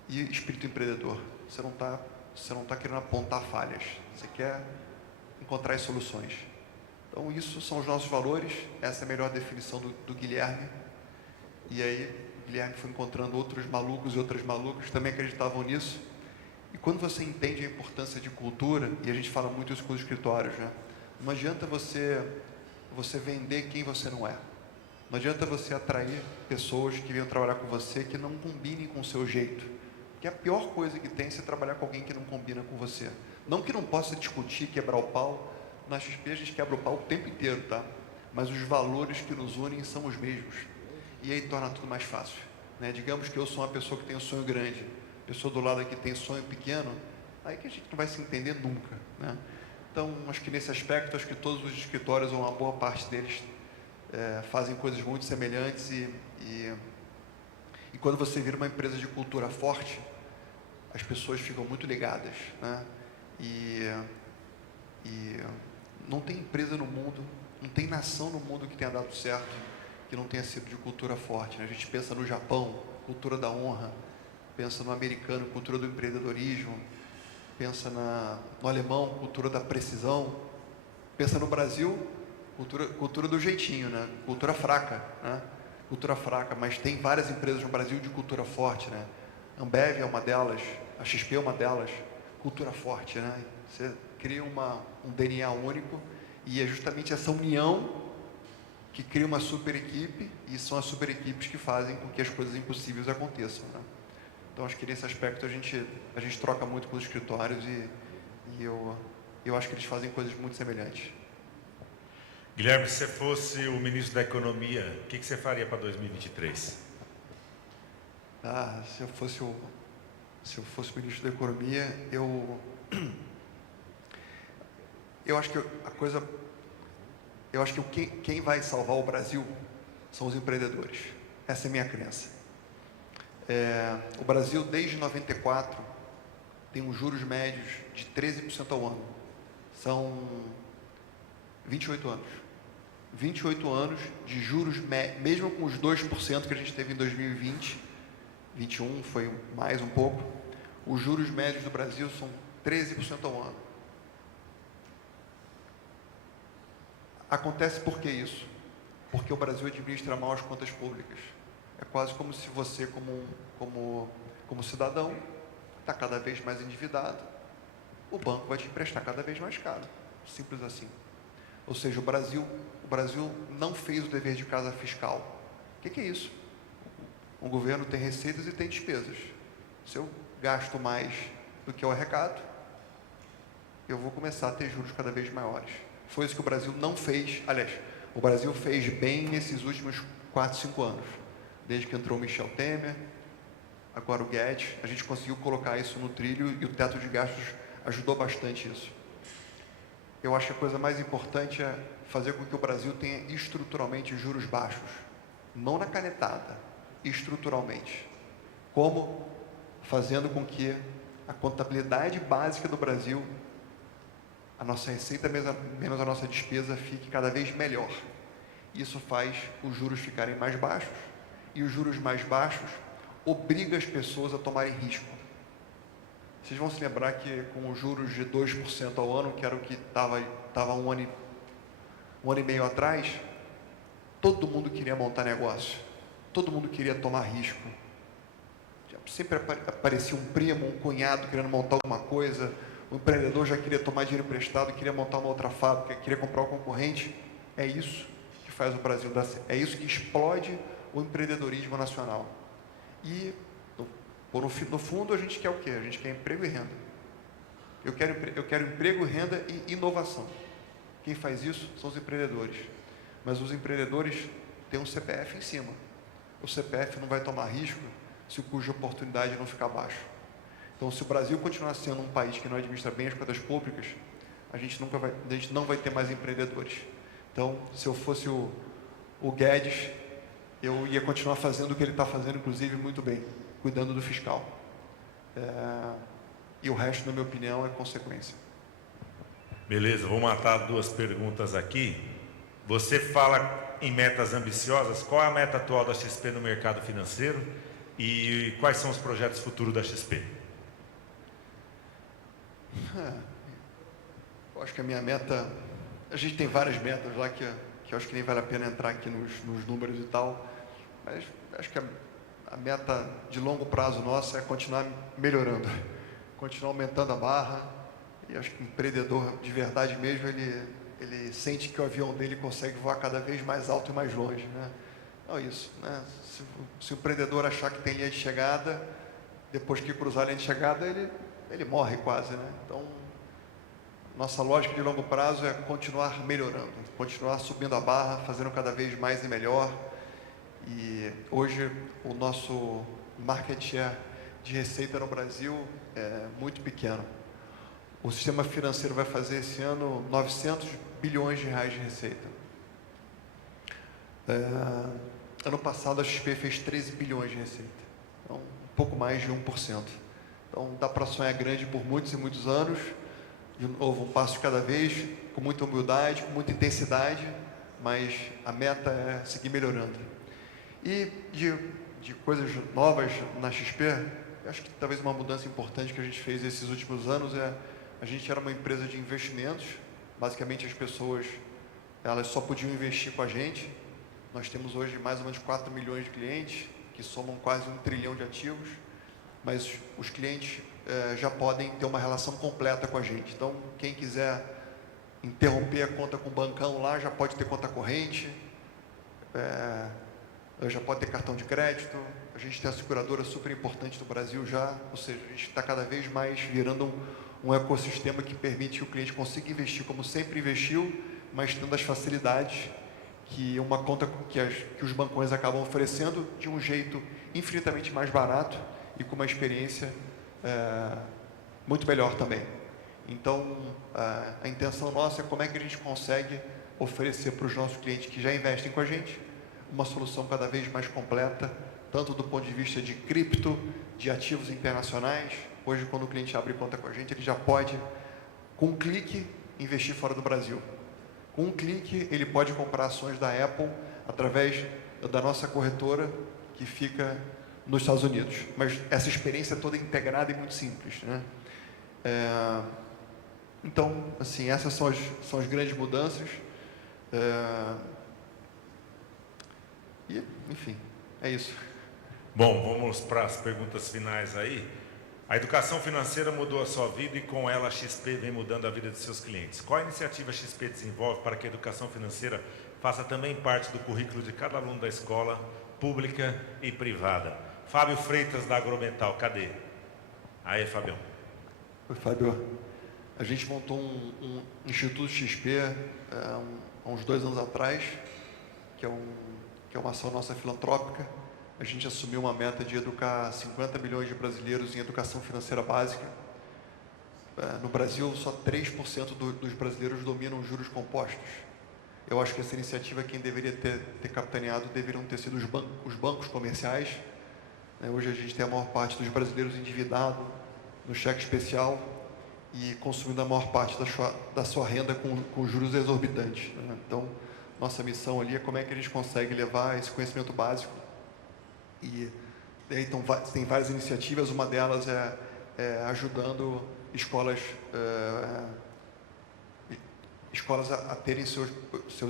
E espírito empreendedor, você não tá querendo apontar falhas, você quer encontrar as soluções. Então isso são os nossos valores, essa é a melhor definição do Guilherme. E aí o Guilherme foi encontrando outros malucos e outras malucas que também acreditavam nisso. E quando você entende a importância de cultura, e a gente fala muito isso com os escritórios, né? Não adianta você vender quem você não é. Não adianta você atrair pessoas que venham trabalhar com você que não combinem com o seu jeito. Porque a pior coisa que tem é você trabalhar com alguém que não combina com você. Não que não possa discutir, quebrar o pau. Na XP a gente quebra o pau o tempo inteiro, tá? Mas os valores que nos unem são os mesmos. E aí torna tudo mais fácil, né? Digamos que eu sou uma pessoa que tem um sonho grande, a pessoa do lado aqui tem um sonho pequeno, aí que a gente não vai se entender nunca, né? Então, acho que nesse aspecto, acho que todos os escritórios, ou uma boa parte deles, fazem coisas muito semelhantes e quando você vira uma empresa de cultura forte, as pessoas ficam muito ligadas, né? E não tem empresa no mundo, não tem nação no mundo que tenha dado certo, que não tenha sido de cultura forte, né? A gente pensa no Japão, cultura da honra, pensa no americano, cultura do empreendedorismo, pensa no alemão, cultura da precisão, pensa no Brasil, cultura do jeitinho, né? Cultura fraca, né? Cultura fraca, mas tem várias empresas no Brasil de cultura forte, né? Ambev é uma delas, a XP é uma delas, cultura forte, né? Você cria um DNA único e é justamente essa união que cria uma super equipe e são as super equipes que fazem com que as coisas impossíveis aconteçam, né? Então, acho que nesse aspecto a gente troca muito com os escritórios e eu acho que eles fazem coisas muito semelhantes. Guilherme, se você fosse o ministro da Economia, o que você faria para 2023? Se eu fosse o ministro da Economia, eu acho que quem vai salvar o Brasil são os empreendedores. Essa é a minha crença. O Brasil, desde 94, tem os juros médios de 13% ao ano. São 28 anos. 28 anos de juros, mesmo com os 2% que a gente teve em 2020, 21 foi mais um pouco, os juros médios do Brasil são 13% ao ano. Acontece por que isso? Porque o Brasil administra mal as contas públicas. É quase como se você, como cidadão, está cada vez mais endividado, o banco vai te emprestar cada vez mais caro. Simples assim. Ou seja, o Brasil não fez o dever de casa fiscal. O que é isso? Um governo tem receitas e tem despesas. Se eu gasto mais do que eu arrecado, eu vou começar a ter juros cada vez maiores. Foi isso que o Brasil não fez. Aliás, o Brasil fez bem nesses últimos 4, 5 anos. Desde que entrou o Michel Temer, agora o Guedes, a gente conseguiu colocar isso no trilho e o teto de gastos ajudou bastante isso. Eu acho que a coisa mais importante é fazer com que o Brasil tenha estruturalmente juros baixos. Não na canetada, estruturalmente. Como? Fazendo com que a contabilidade básica do Brasil, a nossa receita menos a nossa despesa, fique cada vez melhor. Isso faz os juros ficarem mais baixos. E os juros mais baixos obrigam as pessoas a tomarem risco. Vocês vão se lembrar que com os juros de 2% ao ano, que era o que estava um ano e meio atrás, todo mundo queria montar negócio. Todo mundo queria tomar risco. Sempre aparecia um primo, um cunhado querendo montar alguma coisa. O empreendedor já queria tomar dinheiro emprestado, queria montar uma outra fábrica, queria comprar um concorrente. É isso que faz o Brasil dar certo. É isso que explode o empreendedorismo nacional. E, no fundo, a gente quer o quê? A gente quer emprego e renda. Eu quero emprego, renda e inovação. Quem faz isso são os empreendedores. Mas os empreendedores têm um CPF em cima. O CPF não vai tomar risco se o custo de oportunidade não ficar baixo. Então, se o Brasil continuar sendo um país que não administra bem as contas públicas, a gente não vai ter mais empreendedores. Então, se eu fosse o Guedes, eu ia continuar fazendo o que ele está fazendo, inclusive, muito bem, cuidando do fiscal. E o resto, na minha opinião, é consequência. Beleza, vou matar 2 perguntas aqui. Você fala em metas ambiciosas. Qual é a meta atual da XP no mercado financeiro? E quais são os projetos futuros da XP? Eu acho que a minha meta... A gente tem várias metas lá que eu acho que nem vale a pena entrar aqui nos números e tal, mas acho que a meta de longo prazo nossa é continuar melhorando, continuar aumentando a barra, e acho que o empreendedor de verdade mesmo, ele sente que o avião dele consegue voar cada vez mais alto e mais longe, né? Não é isso, né? Se o empreendedor achar que tem linha de chegada, depois que cruzar a linha de chegada, ele morre quase, né? Então, nossa lógica de longo prazo é continuar melhorando, continuar subindo a barra, fazendo cada vez mais e melhor. E hoje o nosso market share de receita no Brasil é muito pequeno. O sistema financeiro vai fazer esse ano 900 bilhões de reais de receita. Ano passado a XP fez 13 bilhões de receita, então um pouco mais de 1%. Então, dá para sonhar grande por muitos e muitos anos. De novo, um passo de cada vez, com muita humildade, com muita intensidade, mas a meta é seguir melhorando. E de coisas novas na XP, acho que talvez uma mudança importante que a gente fez esses últimos anos é, a gente era uma empresa de investimentos, basicamente as pessoas, elas só podiam investir com a gente. Nós temos hoje mais ou menos 4 milhões de clientes, que somam quase 1 trilhão de ativos, mas os clientes já podem ter uma relação completa com a gente. Então, quem quiser interromper a conta com o bancão lá, já pode ter conta corrente, já pode ter cartão de crédito. A gente tem a seguradora super importante do Brasil já, ou seja, a gente está cada vez mais virando um ecossistema que permite que o cliente consiga investir como sempre investiu, mas tendo as facilidades que uma conta que os bancões acabam oferecendo de um jeito infinitamente mais barato e com uma experiência muito melhor também. Então, a intenção nossa é como é que a gente consegue oferecer para os nossos clientes que já investem com a gente uma solução cada vez mais completa, tanto do ponto de vista de cripto, de ativos internacionais. Hoje, quando o cliente abre conta com a gente, ele já pode, com um clique, investir fora do Brasil. Com um clique, ele pode comprar ações da Apple através da nossa corretora, que fica nos Estados Unidos. Mas essa experiência é toda integrada e muito simples, né? Então, assim, essas são as grandes mudanças. E, enfim, é isso. Bom, vamos para as perguntas finais aí. A educação financeira mudou a sua vida e com ela a XP vem mudando a vida de seus clientes. Qual a iniciativa a XP desenvolve para que a educação financeira faça também parte do currículo de cada aluno da escola, pública e privada? Fábio Freitas, da Agromental, cadê? Aí, Fabião. Oi, Fábio. A gente montou um Instituto XP há uns 2 anos atrás, que é uma ação nossa filantrópica. A gente assumiu uma meta de educar 50 milhões de brasileiros em educação financeira básica. No Brasil, só 3% dos brasileiros dominam juros compostos. Eu acho que essa iniciativa, quem deveria ter capitaneado, deveriam ter sido os bancos comerciais. Hoje a gente tem a maior parte dos brasileiros endividado no cheque especial e consumindo a maior parte da sua renda com juros exorbitantes. Então, nossa missão ali é como é que a gente consegue levar esse conhecimento básico. E então, tem várias iniciativas, uma delas é ajudando escolas a terem seus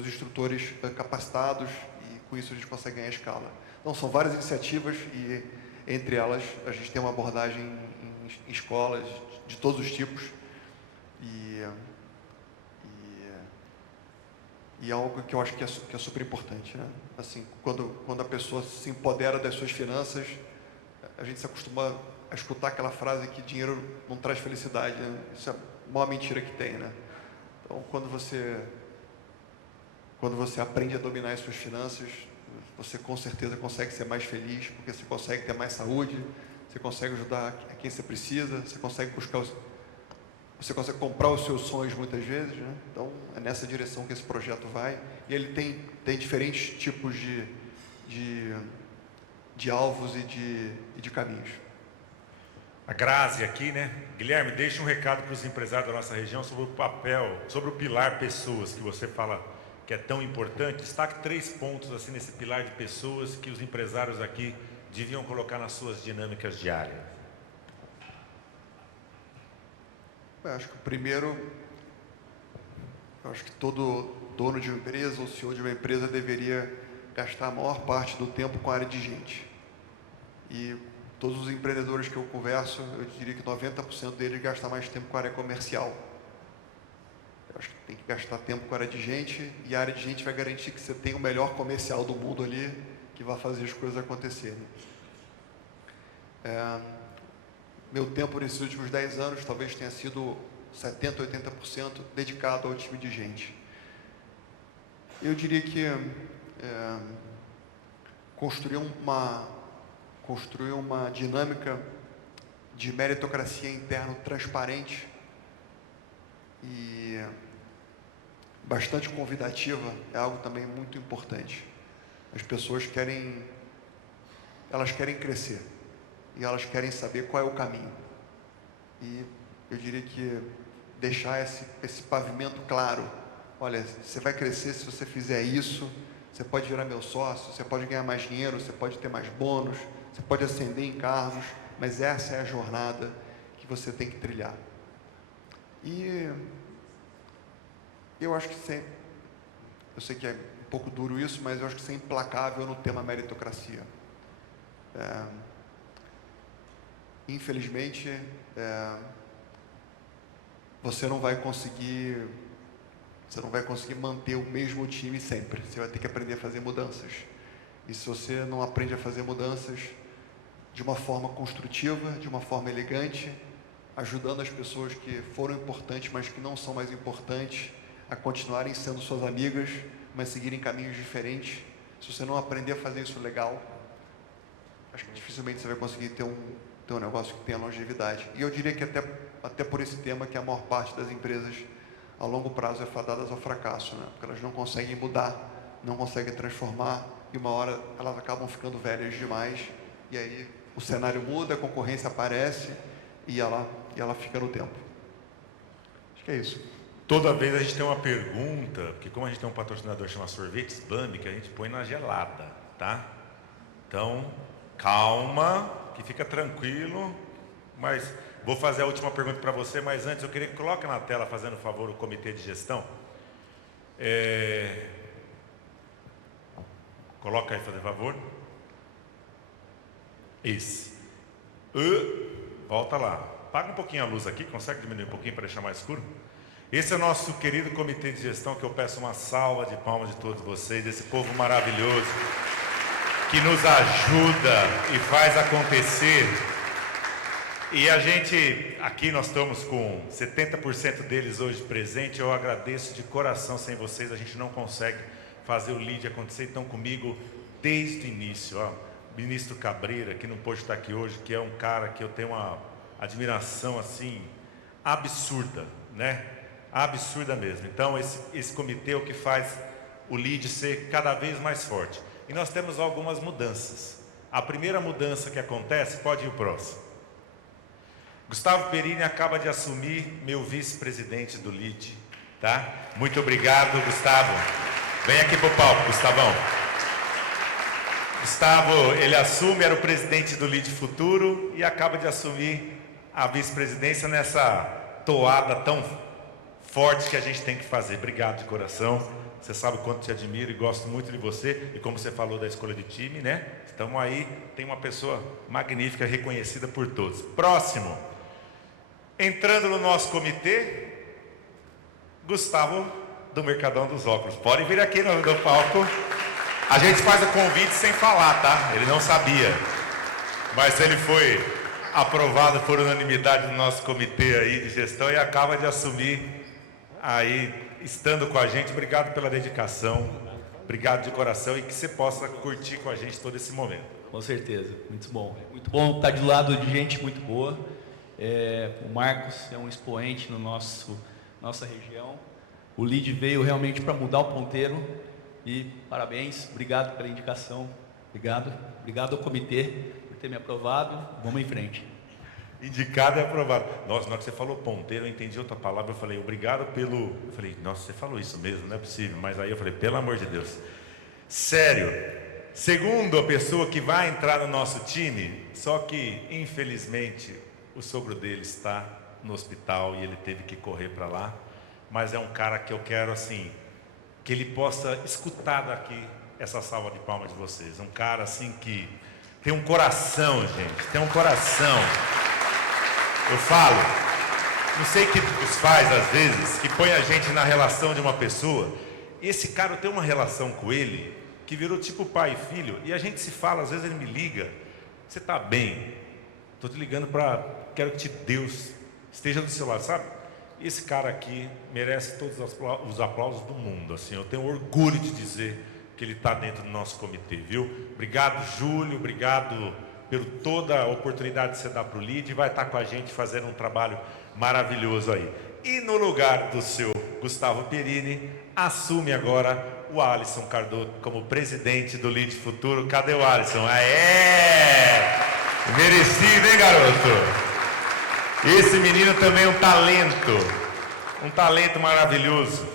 instrutores capacitados, e com isso a gente consegue ganhar escala. Então, são várias iniciativas e, entre elas, a gente tem uma abordagem em escolas de todos os tipos e algo que eu acho que é super importante, né? Assim, quando a pessoa se empodera das suas finanças, a gente se acostuma a escutar aquela frase que dinheiro não traz felicidade, né? Isso é a maior mentira que tem, né? Então, quando você aprende a dominar as suas finanças, você com certeza consegue ser mais feliz, porque você consegue ter mais saúde, você consegue ajudar a quem você precisa, você consegue comprar os seus sonhos muitas vezes, né? Então, é nessa direção que esse projeto vai. E ele tem diferentes tipos de alvos e de caminhos. A Grazi aqui, né? Guilherme, deixa um recado para os empresários da nossa região sobre o pilar pessoas, que você fala que é tão importante. Destaque 3 pontos assim nesse pilar de pessoas que os empresários aqui deviam colocar nas suas dinâmicas diárias. Eu acho que o primeiro, que todo dono de uma empresa ou CEO de uma empresa deveria gastar a maior parte do tempo com a área de gente. E todos os empreendedores que eu converso, eu diria que 90% deles gastam mais tempo com a área comercial. Eu acho que tem que gastar tempo com a área de gente, e a área de gente vai garantir que você tenha o melhor comercial do mundo ali, que vai fazer as coisas acontecerem. Meu tempo nesses últimos 10 anos talvez tenha sido 70%, 80% dedicado ao time de gente. Eu diria que construir uma dinâmica de meritocracia interna transparente e bastante convidativa é algo também muito importante. As pessoas querem crescer e elas querem saber qual é o caminho. E eu diria que deixar esse pavimento claro. Olha, você vai crescer se você fizer isso, você pode virar meu sócio, você pode ganhar mais dinheiro, você pode ter mais bônus, você pode ascender em cargos, mas essa é a jornada que você tem que trilhar. E eu acho que eu sei que é um pouco duro isso, mas eu acho que você é implacável no tema meritocracia. Infelizmente, você não vai conseguir manter o mesmo time sempre. Você vai ter que aprender a fazer mudanças. E se você não aprende a fazer mudanças de uma forma construtiva, de uma forma elegante, ajudando as pessoas que foram importantes, mas que não são mais importantes, a continuarem sendo suas amigas, mas seguirem caminhos diferentes, se você não aprender a fazer isso legal, acho que dificilmente você vai conseguir ter um negócio que tenha longevidade. E eu diria que até por esse tema que a maior parte das empresas a longo prazo é fadadas ao fracasso, né? Porque elas não conseguem mudar, não conseguem transformar, e uma hora elas acabam ficando velhas demais, e aí o cenário muda, a concorrência aparece, e ela fica no tempo. Acho que é isso. Toda vez a gente tem uma pergunta, porque como a gente tem um patrocinador chamado Sorvetes Bambi, que a gente põe na gelada, tá? Então, calma, que fica tranquilo, mas vou fazer a última pergunta para você, mas antes eu queria que coloque na tela, fazendo favor, o comitê de gestão. Coloca aí, fazendo favor. Isso. Volta lá. Apaga um pouquinho a luz aqui, consegue diminuir um pouquinho para deixar mais escuro? Esse é o nosso querido comitê de gestão, que eu peço uma salva de palmas de todos vocês, esse povo maravilhoso, que nos ajuda e faz acontecer. E a gente, aqui nós estamos com 70% deles hoje presente, eu agradeço de coração, sem vocês a gente não consegue fazer o lead acontecer, então comigo desde o início, ministro Cabreira, que não pôde estar aqui hoje, que é um cara que eu tenho uma admiração assim, absurda, né? Absurda mesmo. Então esse comitê é o que faz o lead ser cada vez mais forte. E nós temos algumas mudanças. A primeira mudança que acontece, pode ir o próximo. Gustavo Perini acaba de assumir meu vice-presidente do LEAD, tá? Muito obrigado, Gustavo. Vem aqui pro palco, Gustavão. Gustavo, ele assume, era o presidente do LEAD Futuro e acaba de assumir a vice-presidência nessa toada tão forte que a gente tem que fazer. Obrigado de coração. Você sabe o quanto te admiro e gosto muito de você. E como você falou da escolha de time, né? Estamos aí, tem uma pessoa magnífica, reconhecida por todos. Próximo. Entrando no nosso comitê, Gustavo do Mercadão dos Óculos. Pode vir aqui no palco. A gente faz o convite sem falar, tá? Ele não sabia. Mas ele foi aprovado por unanimidade no nosso comitê aí de gestão e acaba de assumir aí, estando com a gente. Obrigado pela dedicação, obrigado de coração e que você possa curtir com a gente todo esse momento. Com certeza, muito bom estar do lado de gente muito boa. O Marcos é um expoente no nossa região. O LEAD veio realmente para mudar o ponteiro e parabéns, obrigado pela indicação, obrigado ao comitê por ter me aprovado. Vamos em frente. Indicado e aprovado. Nossa, na hora que você falou ponteiro, eu entendi outra palavra, eu falei, obrigado pelo... Eu falei, nossa, você falou isso mesmo, não é possível. Mas aí eu falei, pelo amor de Deus. Sério, segundo a pessoa que vai entrar no nosso time, só que, infelizmente, o sogro dele está no hospital e ele teve que correr para lá. Mas é um cara que eu quero, assim, que ele possa escutar daqui essa salva de palmas de vocês. Um cara, assim, que tem um coração, gente, tem um coração. Eu falo, não sei o que os faz às vezes, que põe a gente na relação de uma pessoa. Esse cara, eu tenho uma relação com ele, que virou tipo pai e filho, e a gente se fala, às vezes ele me liga, você está bem? Estou te ligando quero que Deus esteja do seu lado, sabe? Esse cara aqui merece todos os aplausos do mundo, assim, eu tenho orgulho de dizer que ele está dentro do nosso comitê, viu? Obrigado, Júlio, obrigado por toda a oportunidade que você dá para o LEAD, e vai estar com a gente fazendo um trabalho maravilhoso aí. E no lugar do seu Gustavo Perini, assume agora o Alisson Cardoso como presidente do LEAD Futuro. Cadê o Alisson? Aê! Merecido, hein, garoto? Esse menino também é um talento maravilhoso.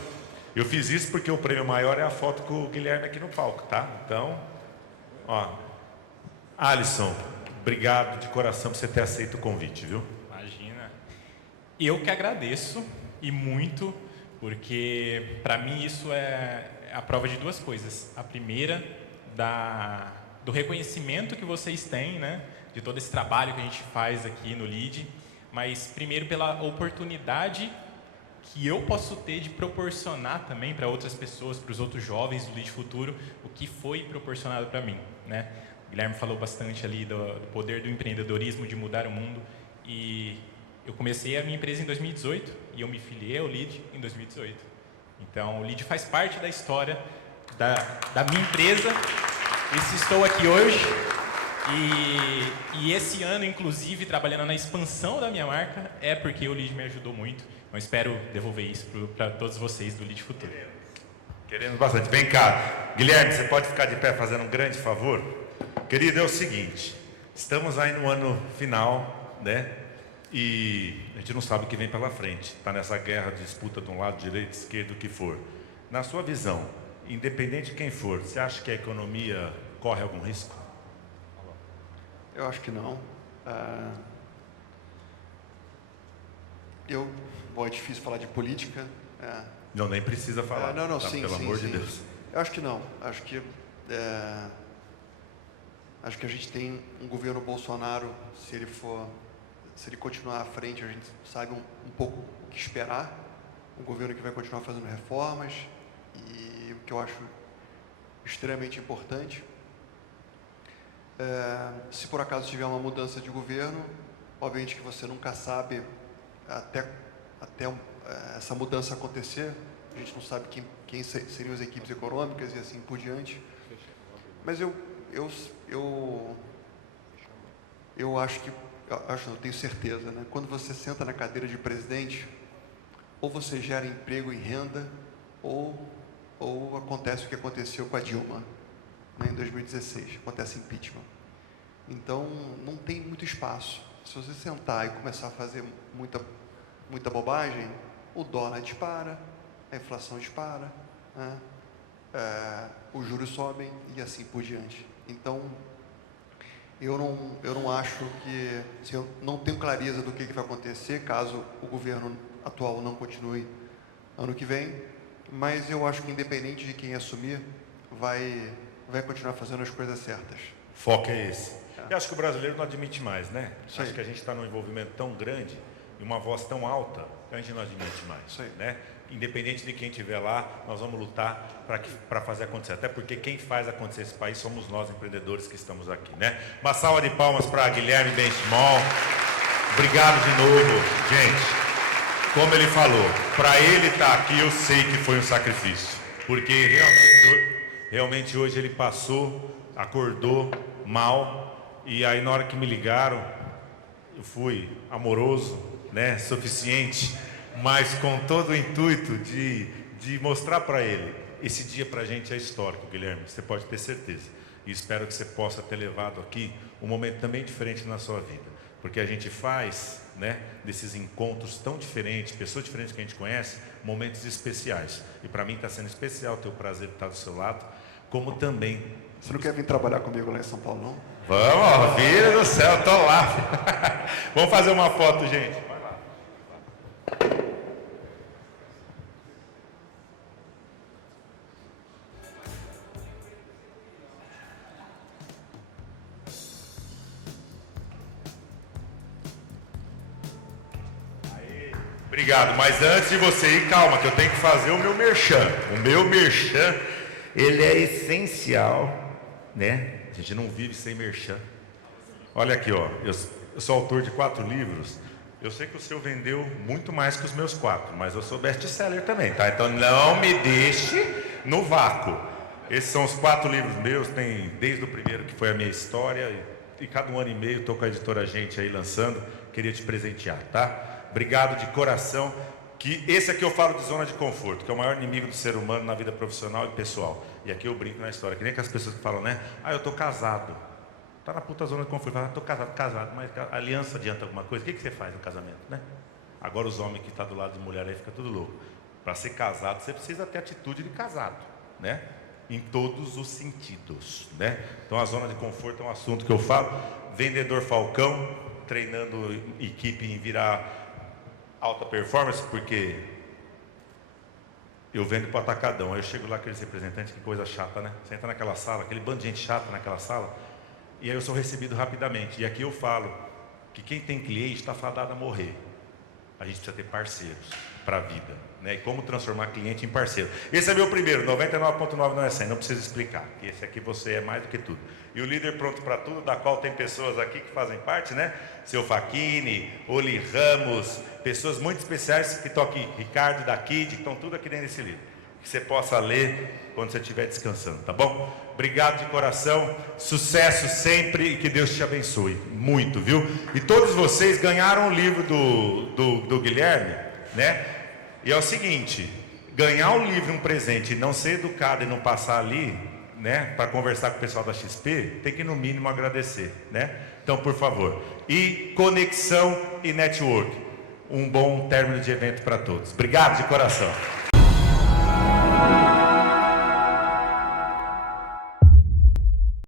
Eu fiz isso porque o prêmio maior é a foto com o Guilherme aqui no palco, tá? Então, ó, Alisson, obrigado de coração por você ter aceito o convite, viu? Imagina. Eu que agradeço, e muito, porque para mim isso é a prova de duas coisas. A primeira, do reconhecimento que vocês têm, né, de todo esse trabalho que a gente faz aqui no LEAD, mas primeiro pela oportunidade que eu posso ter de proporcionar também para outras pessoas, para os outros jovens do LEAD Futuro, o que foi proporcionado para mim, né? O Guilherme falou bastante ali do poder do empreendedorismo, de mudar o mundo, e eu comecei a minha empresa em 2018 e eu me filiei ao LEAD em 2018. Então, o LEAD faz parte da história da minha empresa, e se estou aqui hoje, e esse ano, inclusive, trabalhando na expansão da minha marca, é porque o LEAD me ajudou muito. Então, espero devolver isso para todos vocês do LEAD Futuro. Queremos bastante. Vem cá, Guilherme, você pode ficar de pé fazendo um grande favor? Querido, é o seguinte, estamos aí no ano final, né? E a gente não sabe o que vem pela frente. Está nessa guerra, disputa de um lado, direito, esquerdo, o que for. Na sua visão, independente de quem for, você acha que a economia corre algum risco? Eu acho que não. Bom, é difícil falar de política. Não, nem precisa falar. Não, tá? sim, Pelo sim, amor sim. de Deus. Eu acho que não. Acho que a gente tem um governo Bolsonaro, se ele continuar à frente, a gente sabe um pouco o que esperar. Um governo que vai continuar fazendo reformas, e o que eu acho extremamente importante. Se por acaso tiver uma mudança de governo, obviamente que você nunca sabe até essa mudança acontecer. A gente não sabe quem seriam as equipes econômicas e assim por diante. Mas eu tenho certeza, né? Quando você senta na cadeira de presidente, ou você gera emprego e renda, ou acontece o que aconteceu com a Dilma, né, em 2016, acontece impeachment. Então, não tem muito espaço. Se você sentar e começar a fazer muita bobagem, o dólar dispara, a inflação dispara, né? Os juros sobem e assim por diante. Então, eu não acho que... Assim, eu não tenho clareza do que vai acontecer caso o governo atual não continue ano que vem, mas eu acho que independente de quem assumir, vai continuar fazendo as coisas certas. Foco é esse. Eu acho que o brasileiro não admite mais, né? Sim. Acho que a gente está num envolvimento tão grande e uma voz tão alta que a gente não admite mais, Sim. né? Independente de quem estiver lá, nós vamos lutar para fazer acontecer. Até porque quem faz acontecer esse país somos nós, empreendedores que estamos aqui, né? Uma salva de palmas para Guilherme Benchimol. Obrigado de novo, gente. Como ele falou, para ele estar aqui, eu sei que foi um sacrifício. Porque realmente hoje ele acordou mal. E aí na hora que me ligaram, eu fui amoroso, né, suficiente, mas com todo o intuito de mostrar para ele. Esse dia para a gente é histórico, Guilherme, você pode ter certeza. E espero que você possa ter levado aqui um momento também diferente na sua vida. Porque a gente faz, né, desses encontros tão diferentes, pessoas diferentes que a gente conhece, momentos especiais. E para mim está sendo especial ter o prazer de estar do seu lado, como também... Você não quer vir trabalhar comigo lá em São Paulo, não? Vamos, filho do céu, tô lá. Vamos fazer uma foto, gente. Vai lá. Obrigado, mas antes de você ir, calma, que eu tenho que fazer o meu merchan. O meu merchan, ele é essencial, né? A gente não vive sem merchan. Olha aqui, ó, eu sou autor de 4 livros. Eu sei que o seu vendeu muito mais que os meus 4, mas eu sou best-seller também, tá? Então não me deixe no vácuo. Esses são os 4 livros meus, tem desde o primeiro, que foi a minha história, e cada 1 ano e meio estou com a editora Gente aí lançando. Queria te presentear, tá? Obrigado de coração. Que esse aqui eu falo de zona de conforto, que é o maior inimigo do ser humano na vida profissional e pessoal. E aqui eu brinco na história, que nem aquelas pessoas que falam, né? Ah, eu tô casado. Tá na puta zona de conforto. Fala, tô casado, mas a aliança adianta alguma coisa? O que você faz no casamento, né? Agora os homens que estão do lado de mulher aí fica tudo louco. Para ser casado, você precisa ter atitude de casado, né? Em todos os sentidos, né? Então a zona de conforto é um assunto que eu falo. Vendedor Falcão, treinando equipe em virar alta performance, porque eu vendo para o atacadão. Aí eu chego lá, aqueles representantes, que coisa chata, né? Você entra naquela sala, aquele bando de gente chata naquela sala, e aí eu sou recebido rapidamente. E aqui eu falo que quem tem cliente está fadado a morrer. A gente precisa ter parceiros para a vida, né? E como transformar cliente em parceiro. Esse é meu primeiro, 99.9 não é 100, não preciso explicar. Esse aqui você é mais do que tudo. E o líder pronto para tudo, da qual tem pessoas aqui que fazem parte, né? Seu Facchini, Oli Ramos, pessoas muito especiais que estão aqui, Ricardo da Kid, que estão tudo aqui dentro desse livro. Que você possa ler quando você estiver descansando, tá bom? Obrigado de coração, sucesso sempre e que Deus te abençoe muito, viu? E todos vocês ganharam o livro do Guilherme, né? E é o seguinte, ganhar um livro, um presente e não ser educado e não passar ali, né, para conversar com o pessoal da XP, tem que no mínimo agradecer, né? Então, por favor. E conexão e network. Um bom término de evento para todos. Obrigado de coração.